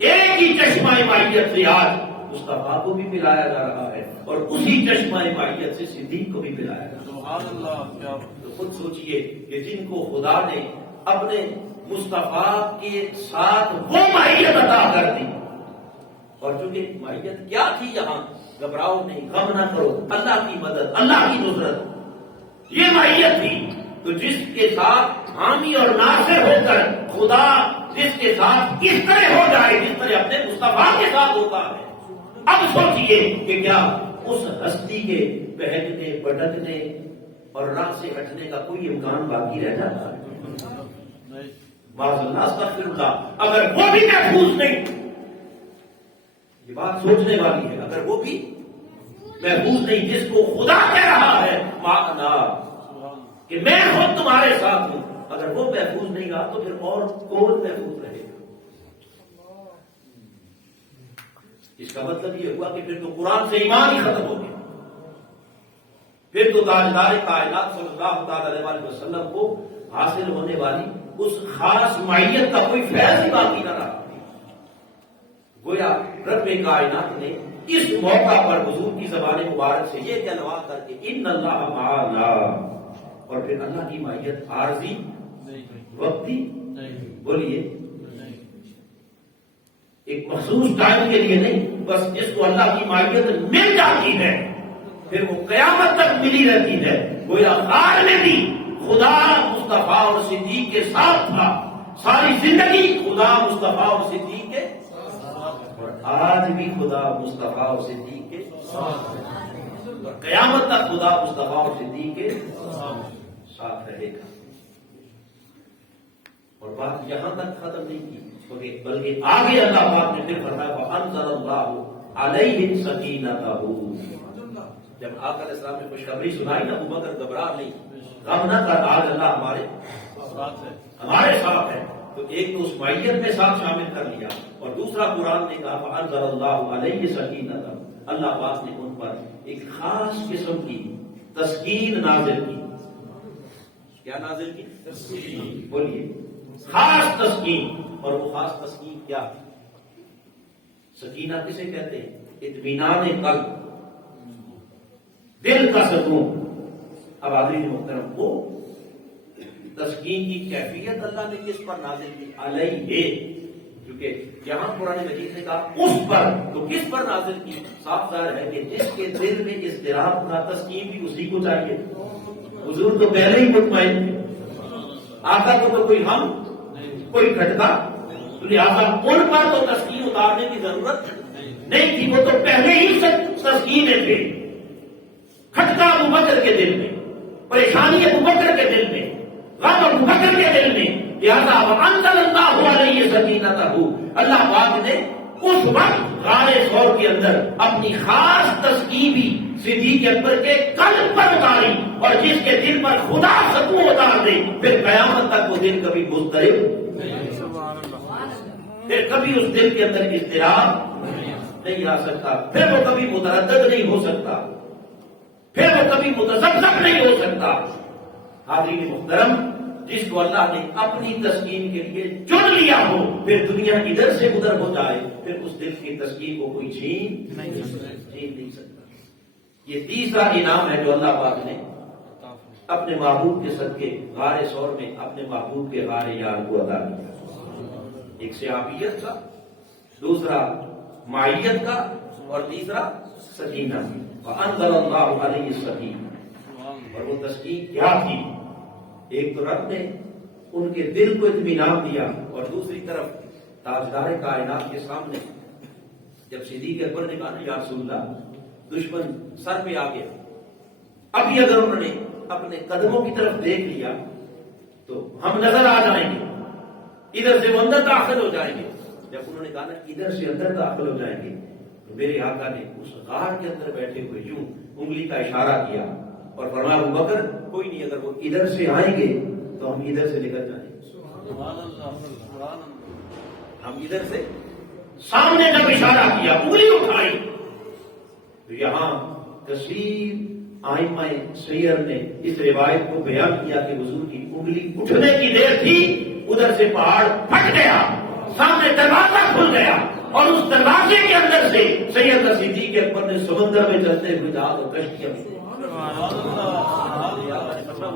ایک ہی چشمہ معیت سے آج مصطفیٰ کو بھی ملایا جا رہا ہے اور اسی چشمہ معیت سے صدیق کو بھی ملایا جا رہا ہے۔ سبحان اللہ، کیا تو خود سوچئے کہ جن کو خدا نے اپنے مصطفیٰ کے ساتھ وہ معیت عطا کر دی، اور چونکہ معیت کیا تھی یہاں، گھبراؤ نہیں، غم نہ کرو، اللہ کی مدد، اللہ کی نصرت، یہ معیت تھی۔ تو جس کے ساتھ حامی اور ناصر ہو کر خدا جس کے ساتھ اس طرح ہو جائے جس طرح اپنے مصطفیٰ کے ساتھ ہوتا ہے، اب سوچئے کہ کیا اس ہستی کے بہکنے بھٹکنے اور راہ سے ہٹنے کا کوئی امکان باقی رہ جاتا ہے؟ معاذ اللہ استغفر اللہ، اگر وہ بھی محفوظ نہیں، یہ بات سوچنے والی ہے، اگر وہ بھی محفوظ نہیں جس کو خدا کہہ رہا ہے معنا کہ میں خود تمہارے ساتھ ہوں، اگر وہ محفوظ نہیں رہا تو پھر اور کون محفوظ رہے گا؟ اس کا مطلب یہ ہوا کہ پھر تو قرآن سے ایمان ہی ختم ہو گیا، پھر تو تاجدار کائنات صلی اللہ تعالی علیہ وسلم کو حاصل ہونے والی اس خاص معیت کا کوئی فیض ہی باقی نہ رہا۔ گویا رب کائنات نے اس موقع پر حضور کی زبان مبارک سے یہ کہلوا کر کے ان اللہ معنا، اور پھر اللہ کی معیت عارضی وقتی، بولیے ایک مخصوص ٹائم کے لیے نہیں، بس جس کو اللہ کی معیت مل جاتی ہے پھر وہ قیامت تک ملی رہتی ہے۔ گویا غار میں بھی خدا مصطفیٰ اور صدیق کے ساتھ تھا، ساری زندگی خدا مصطفیٰ اور صدیق کے، اور آج بھی خدا مصطفیٰ اور صدیق کے ساتھ، اور قیامت تک خدا مصطفیٰ اور صدیق کے ساتھ رہے گا۔ اور بات یہاں تک ختم نہیں کی، بلکہ آگے اللہ پاک نے پھر فرمایا وَأَنزَلَ اللَّهُ عَلَيْهِمْ سَكِينَتَهُ۔ جب آقا علیہ السلام نے خوشخبری سنائی نا، ابو بکر گھبرا نہیں، غم نہ کر، آج اللہ ہمارے ساتھ ہے، تو ایک تو اس معیت میں ساتھ شامل کر لیا، اور دوسرا قرآن نے کہا فَأَنزَلَ اللَّهُ عَلَيْهِ سَكِينَتَهُ، اللہ پاک نے ان پر ایک خاص قسم کی تسکین نازل کی۔ کیا نازل کی؟ تسکین، بولیے خاص تسکین۔ اور وہ خاص تسکین کیا؟ سکینہ کسے کہتے ہیں؟ اطمینان قلب، دل کا سکون۔ اب حاضرین محترم، وہ تسکین کی کیفیت اللہ نے کس پر نازل کی؟ علیہ، کیونکہ یہاں قرآن مجید نے کہا اس پر، تو کس پر نازل کی؟ صاف ظاہر ہے کہ جس کے دل میں اضطراب تھا، تسکین بھی اسی کو چاہیے۔ حضور تو پہلے ہی مطمئن تھے، آقا کو تو کوئی ہم کوئی کھٹکا، لہٰذا ان پر تو تسکین اتارنے کی ضرورت نہیں تھی، وہ تو پہلے ہی تسکین میں تھے۔ کھٹکا ابو بکر کے دل میں، پریشانی ابو بکر کے دل میں، غم ابو بکر کے دل میں، لہٰذا وَأَنزَلَ اللَّهُ عَلَيْهِ سَكِينَتَهُ، اللہ پاک نے اس وقت غار ثور کے اندر اپنی خاص تسکین بھی صدیق اکبر کے قلب پر اتاری، اور جس کے دل پر خدا سکون اتار دے، پھر قیامت تک وہ دل کبھی مضطرب، پھر کبھی اس دل کے اندر اضطراب نہیں آ سکتا، پھر وہ کبھی متردد نہیں ہو سکتا، پھر وہ کبھی متذبذب نہیں ہو سکتا۔ حاضرین محترم، جس کو اللہ نے اپنی تسکین کے لیے چن لیا ہو، پھر دنیا ادھر سے ادھر ہو جائے، پھر اس دل کی تسکین کو کوئی چھین نہیں سکتا۔ یہ تیسرا انعام ہے جو اللہ پاک نے اپنے محبوب کے صدقے غار ثور میں اپنے محبوب کے غار یار کو عطا کیا۔ ایک صحابیت کا، دوسرا معیت کا، اور تیسرا سکینہ۔ وَأَنزَلَ اللَّهُ عَلَيْهِ السَّكِينَةَ، اور وہ تسکین کیا تھی؟ ایک تو رب نے ان کے دل کو اطمینان دیا، اور دوسری طرف تاجدار کائنات کے سامنے جب صدیق اکبر نے کہا نا یا رسول اللہ دشمن سر پہ آ گیا، ابھی اگر انہوں نے اپنے قدموں کی طرف دیکھ لیا تو ہم نظر آ جائیں گے، ادھر سے وہ اندر داخل ہو جائیں گے۔ جب انہوں نے کہا نا ادھر سے اندر داخل ہو جائیں گے، تو میرے آقا نے اس غار کے اندر بیٹھے ہوئے یوں انگلی کا اشارہ کیا اور فرمایا ابو بکر کوئی نہیں، اگر وہ ادھر سے آئیں گے تو ہم ادھر سے نکل جائیں گے۔ ہم ادھر سے، سامنے جب اشارہ کیا، انگلی اٹھائی، تو یہاں کثیر آئمہ سیر نے اس روایت کو بیان کیا کہ حضور کی انگلی اٹھنے کی دیر تھی، ادھر سے پہاڑ پھٹ گیا، سامنے دروازہ کھل گیا، اور اس دروازے کے اندر سے سیدنا صدیق اکبر نے سمندر میں چلتے ہوئے جہاز اور کشتیاں،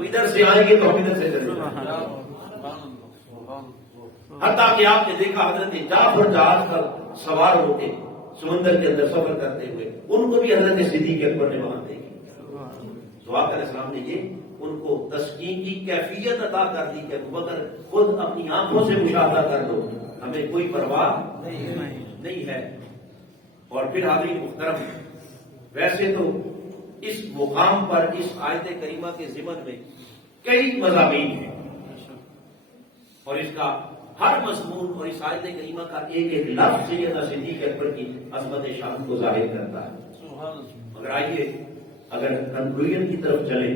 ادھر سے آئیں گے تو ہم ادھر سے چلیں گے۔ حتیٰ کہ آپ نے دیکھا حضرت جعفر جہاز پر سوار ہوتے سمندر کے اندر سفر کرتے ہوئے، ان کو بھی حضرت صدیق اکبر نے وہاں دیکھی۔ تو آقا علیہ السلام نے یہ ان کو تسکین کی کیفیت عطا کر دی کہ ابو بکر خود اپنی آنکھوں سے مشاہدہ کر لو، ہمیں کوئی پرواہ نہیں ہے۔ اور پھر حاضرین محترم، ویسے تو اس مقام پر اس آیت کریمہ کے ضمن میں کئی مضامین ہیں، اور اس کا ہر مضمون اور اس آیت کریمہ کا ایک ایک لفظ سیدنا صدیق اکبر کی عظمت شان کو ظاہر کرتا ہے۔ مگر آئیے اگر کنکلوژن کی طرف چلیں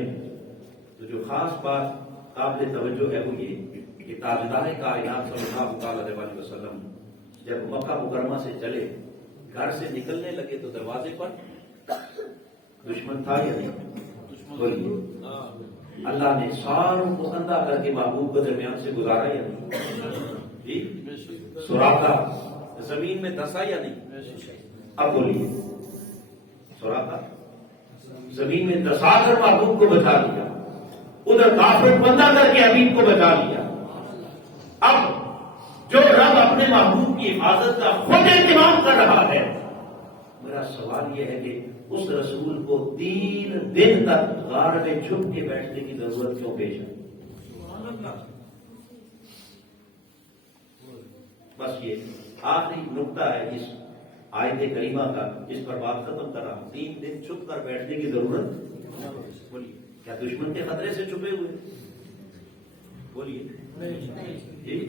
تو جو خاص بات قابل توجہ ہے وہ یہ کہ تاجدار کائنات صلی اللہ علیہ وسلم جب مکہ مکرمہ سے چلے، گھر سے نکلنے لگے تو دروازے پر دشمن تھا یا نہیں؟ بولیے، اللہ نے ساروں کو اندھا کر کے محبوب کے درمیان سے گزارا یا نہیں؟ جی، سراقہ زمین میں دسا یا نہیں؟ اب بولیے، سراقہ زمین میں دسا کر محبوب کو بچا لیا، ادھر کافر بندہ کر کے حبیب کو بچا لیا۔ اب جو رب اپنے محبوب کی حفاظت کا خود اہتمام کر رہا ہے، میرا سوال یہ ہے کہ اس رسول کو 3 دن تک غار میں چھپ کے بیٹھنے کی ضرورت کیوں پیش ہے؟ بس یہ آخری نقطہ ہے اس آیت کریمہ کا، جس پر بات ختم کر رہا ہوں۔ 3 دن چھپ کر بیٹھنے کی ضرورت؟ بولیے، کیا دشمن کے خطرے سے چھپے ہوئے؟ بولیے جی،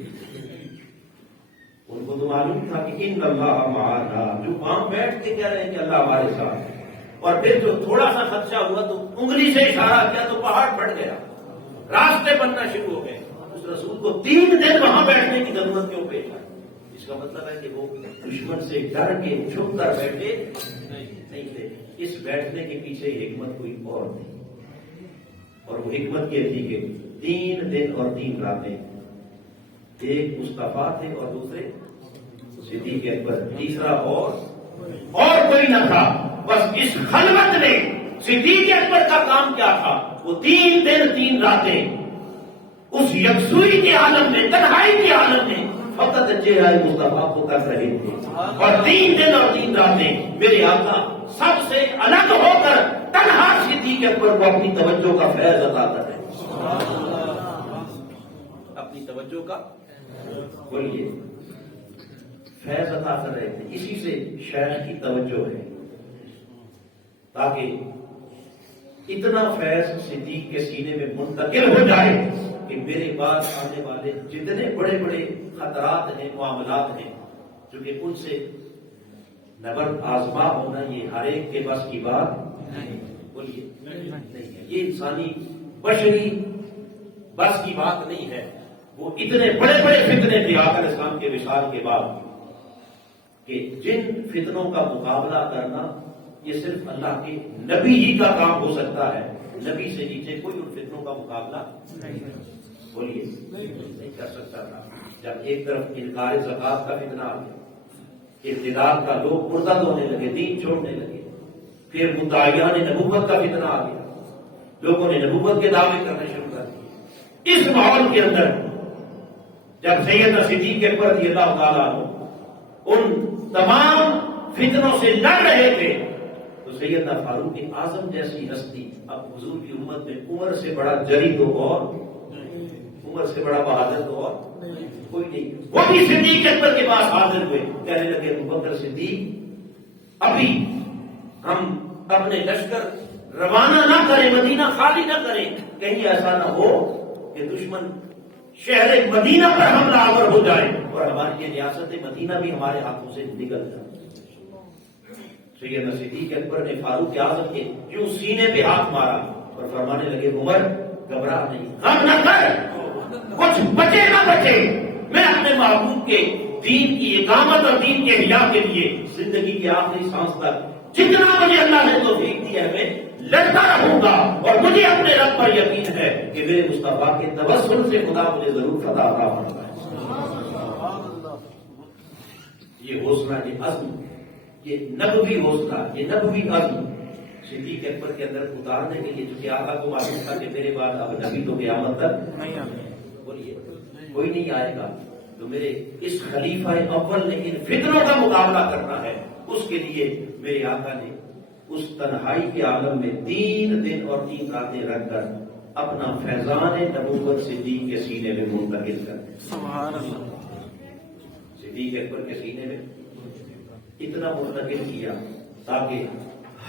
ان کو تو معلوم تھا کہ ان اللہ معنا، جو وہاں بیٹھ کے کہہ رہے ہیں کہ اللہ ہمارے ساتھ، اور پھر جو تھوڑا سا خدشہ ہوا تو انگلی سے اشارہ کیا تو پہاڑ پھٹ گیا، راستے بننا شروع ہو گئے۔ اس رسول کو 3 دن وہاں بیٹھنے کی ضرورت کیوں پیش آئی؟ اس کا مطلب ہے کہ وہ دشمن سے ڈر کے چھپ کر بیٹھے نہیں تھے۔ اس بیٹھنے کے پیچھے حکمت کوئی اور نہیں، اور وہ حکمت یہ تھی کہ 3 دن اور 3 راتیں، ایک مصطفیٰ تھے اور دوسرے صدیق اکبر، تیسرا اور کوئی نہ تھا۔ بس اس خلوت میں صدیق اکبر کا کام کیا تھا؟ وہ 3 دن 3 راتیں اس یکسوئی کے عالم میں، تنہائی کے عالم میں فقط چہرہ مصطفیٰ کو کر رہے تھے، اور 3 دن اور 3 راتیں میرے آقا سب سے الگ ہو کر تنہا صدیق اکبر کو اپنی توجہ کا فیض عطا کر رہے ہیں، اپنی توجہ کا بولیے فیض عطا کر رہے تھے۔ اسی سے شیخ کی توجہ ہے، تاکہ اتنا فیض صدیق کے سینے میں منتقل ہو جائے کہ میرے بعد آنے والے جتنے بڑے بڑے خطرات ہیں، معاملات ہیں، چونکہ ان سے نبرد آزما ہونا یہ ہر ایک کے بس کی بات نہیں، بولیے نہیں ہے، یہ انسانی بشری بس کی بات نہیں ہے۔ وہ اتنے بڑے بڑے فتنے تھے آقا علیہ السلام کے وصال کے بعد کہ جن فتنوں کا مقابلہ کرنا یہ صرف اللہ کے نبی ہی کا کام ہو سکتا ہے، نبی سے نیچے کوئی ان فتنوں کا مقابلہ بولیے نہیں کر سکتا تھا۔ جب ایک طرف انکار زکات کا فتنہ آ گیا، ارتداد کا لوگ مرتد ہونے لگے، دین چھوڑنے لگے، پھر مدعیان نبوت کا فتنہ آ گیا، لوگوں نے نبوت کے دعوے کرنے شروع کر دیے۔ اس ماحول کے اندر جب سیدنا صدیق اکبر رضی اللہ تعالیٰ ان تمام فتنوں سے لڑ رہے تھے تو سیدنا فاروق اعظم جیسی ہستی اب حضور کی امت میں عمر سے بڑا جری تو اور عمر سے بڑا بہادر تو اور کوئی نہیں، وہ بھی صدیق اکبر کے پاس حاضر ہوئے، کہنے لگے ابو بکر صدیق ابھی ہم اپنے لشکر روانہ نہ کریں، مدینہ خالی نہ کریں، کہیں ایسا نہ ہو کہ دشمن شہر مدینہ پر حملہ آور ہو جائے اور ہماری یہ ریاست مدینہ بھی ہمارے ہاتھوں سے نکل جائے۔ سیدنا صدیق اکبر نے فاروق اعظم کے یوں سینے پہ ہاتھ مارا اور فرمانے لگے عمر گھبرا نہیں، غم نہ کر، کچھ بچے نہ بچے، میں اپنے محبوب کے دین کی اقامت اور دین کے احیاء کے لیے زندگی کے آخری سانس تک جتنا مجھے اللہ نے توفیق دی ہے میں لڑتا رہوں گا، اور مجھے اپنے رب پر یقین ہے کہ میرے مصطفیٰ کے توسل سے خدا مجھے ضرور فتح عطا فرمائے۔ یہ حوصلہ، یہ عزم، یہ نبوی حوصلہ، یہ نبوی عزم صدیق اکبر کے اندر اتارنے کے لیے، چونکہ آقا کو معلوم تھا کہ میرے بعد اب نبی تو قیامت تک نہیں آئے، بولیے کوئی نہیں آئے گا، تو میرے اس خلیفہ اول نے ان فتنوں کا مقابلہ کرنا ہے، اس کے لیے میرے آقا نے اس تنہائی کے عالم میں 3 دن اور 3 راتیں رکھ کر اپنا فیضان نبوت صدیق کے سینے میں منتقل کر دیا۔ سبحان اللہ، صدیق اکبر کے سینے میں اتنا منتقل کیا تاکہ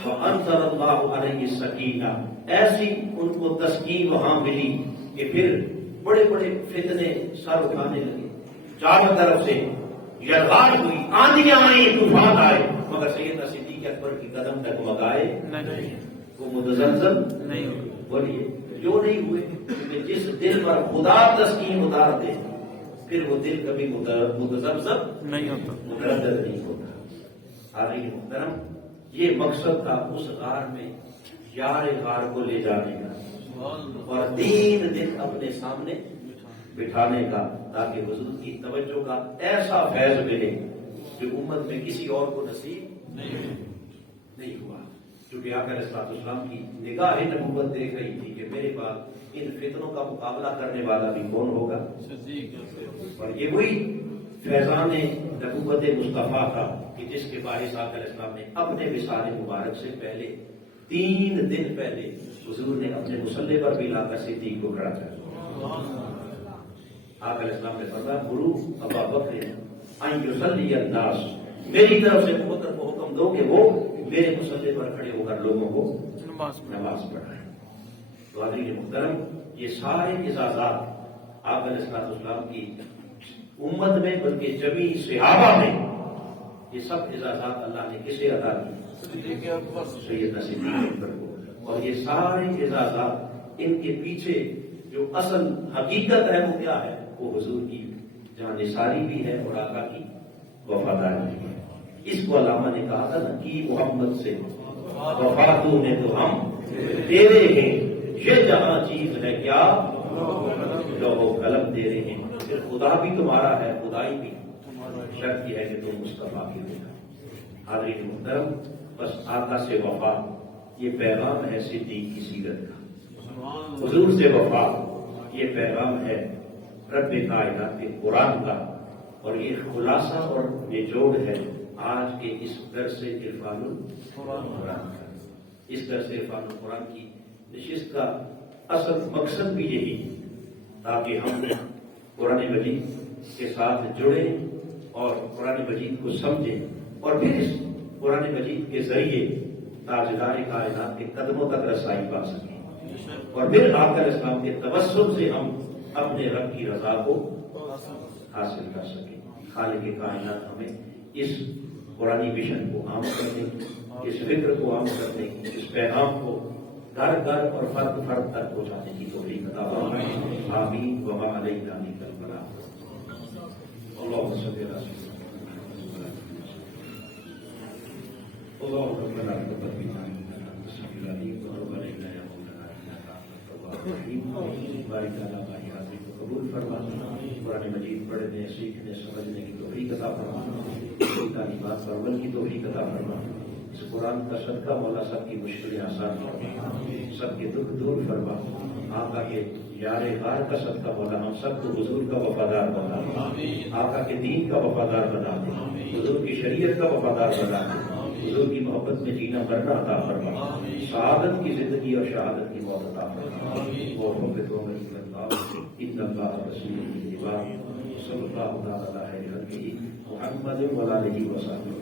وَأَنزَلَ اللَّهُ عَلَيْهِ السَّكِينَةَ، ایسی ان کو تسکین وہاں ملی کہ پھر بڑے بڑے فتنے سر اٹھانے لگے، چاروں طرف سے یلغار ہوئی، آندیاں آئیں، طوفان آئے، مگر سیدنا صدیق اکبر کی قدم ڈگمگائے نہیں وہ متزلزل نہیں ہوئی. بولیے جو نہیں ہوئے. کہ جس دل پر خدا تسکین اتار دے پھر وہ دل کبھی متزلزل نہیں ہوتا. متردد نہیں ہوتا. حاضرین محترم، یہ مقصد تھا اس غار میں یار غار کو لے جانے کا اور 3 دن اپنے سامنے بٹھانے کا، تاکہ حضور کی توجہ کا ایسا فیض ملے جو امت میں کسی اور کو نصیب نہیں ہوا. چونکہ آقا علیہ السلام کی نگاہ نبوت دیکھ رہی تھی کہ میرے پاس ان فتنوں کا مقابلہ کرنے والا بھی کون ہوگا. اور یہ وہی فیضان نبوت مصطفیٰ تھا کہ جس کے باعث آقا علیہ السلام نے اپنے وصال مبارک سے پہلے 3 دن پہلے حضور نے اپنے مصلی پر بھی لا کر صدیق کو کھڑا کر دیا. آقا علیہ السلام نے فرمایا مرو ابا بکر ان یصلی الناس، میری طرف سے ابوبکر کو حکم دو کہ وہ میرے مصلی پر کھڑے ہو کر لوگوں کو نماز پڑھائیں. تو حاضرین محترم، یہ سارے اعزازات آقا علیہ السلام کی امت میں بلکہ جمیع صحابہ میں یہ سب اعزازات اللہ نے کسے عطا کی؟ سیدنا صدیق اکبر کو. اور یہ سارے اعزازات ان کے پیچھے جو اصل حقیقت ہے وہ کیا ہے؟ وہ حضور کی جانثاری بھی ہے اور آقا کی وفاداری بھی ہے. اس کو علامہ نے کہا تھا نا کہ محمد سے وفاتوں نے تو ہم تیرے ہیں، یہ جہاں چیز ہے کیا لوہو قلم تیرے ہیں. پھر خدا بھی تمہارا ہے، خدائی بھی شرط یہ ہے کہ تم مصطفیٰ کی ہو. حاضرین محترم، بس آقا سے وفا یہ پیغام ہے صدیق کی سیرت کا. حضور سے وفا یہ پیغام ہے رب کائنات کے قرآن کا. اور یہ خلاصہ اور نچوڑ ہے آج کے اس درس عرفان القرآن کا. اس درس عرفان القرآن کی نشست کا اصل مقصد بھی یہی، تاکہ ہم قرآن مجید کے ساتھ جڑیں اور قرآن مجید کو سمجھیں اور پھر اس قرآن مجید کے ذریعے تاجدار کائنات کے قدموں تک رسائی پا سکیں. اور پھر آقا علیہ السلام کے توسل سے ہم اپنے رب کی رضا کو حاصل کر سکیں. خالق کائنات ہمیں اس قرآنی مشن کو عام کرنے، اس فکر کو عام کرنے، اس پیغام کو گھر گھر اور فرد فرد تک پہنچانے کی توفیق عطا فرمائے. آمین. وما علینا الا البلاغ. اللهم صل على سيدنا اللهم ربنا تقبل منا انك انت السميع العليم وتب علينا يا مولانا انك انت التواب الرحيم. بارك لنا ما حاضر کو قبول فرما. قرآن مجید پڑھنے، سیکھنے، سمجھنے کی توفیق عطا فرما. تعلیمات پر عمل کی توفیق عطا فرما. اس قرآن کا صدقہ مولا سب کی مشکلیں آسان فرما، سب کے دکھ دور فرما. آقا کے یار غار کا صدقہ مولا ہم سب کو حضور کا وفادار بنا دے. آقا کے دین کا وفادار بنا دے. حضور کی شریعت کا وفادار بنا دے. حضور کی محبت میں جینا مرنا عطا فرما. سعادت کی زندگی اور شہادت کی موت عطا فرما. وہ محبت و اللہ ان اللہ رسول الجواب صلی اللہ تعالی علیہ وسلم محمد و علیہ وسلم.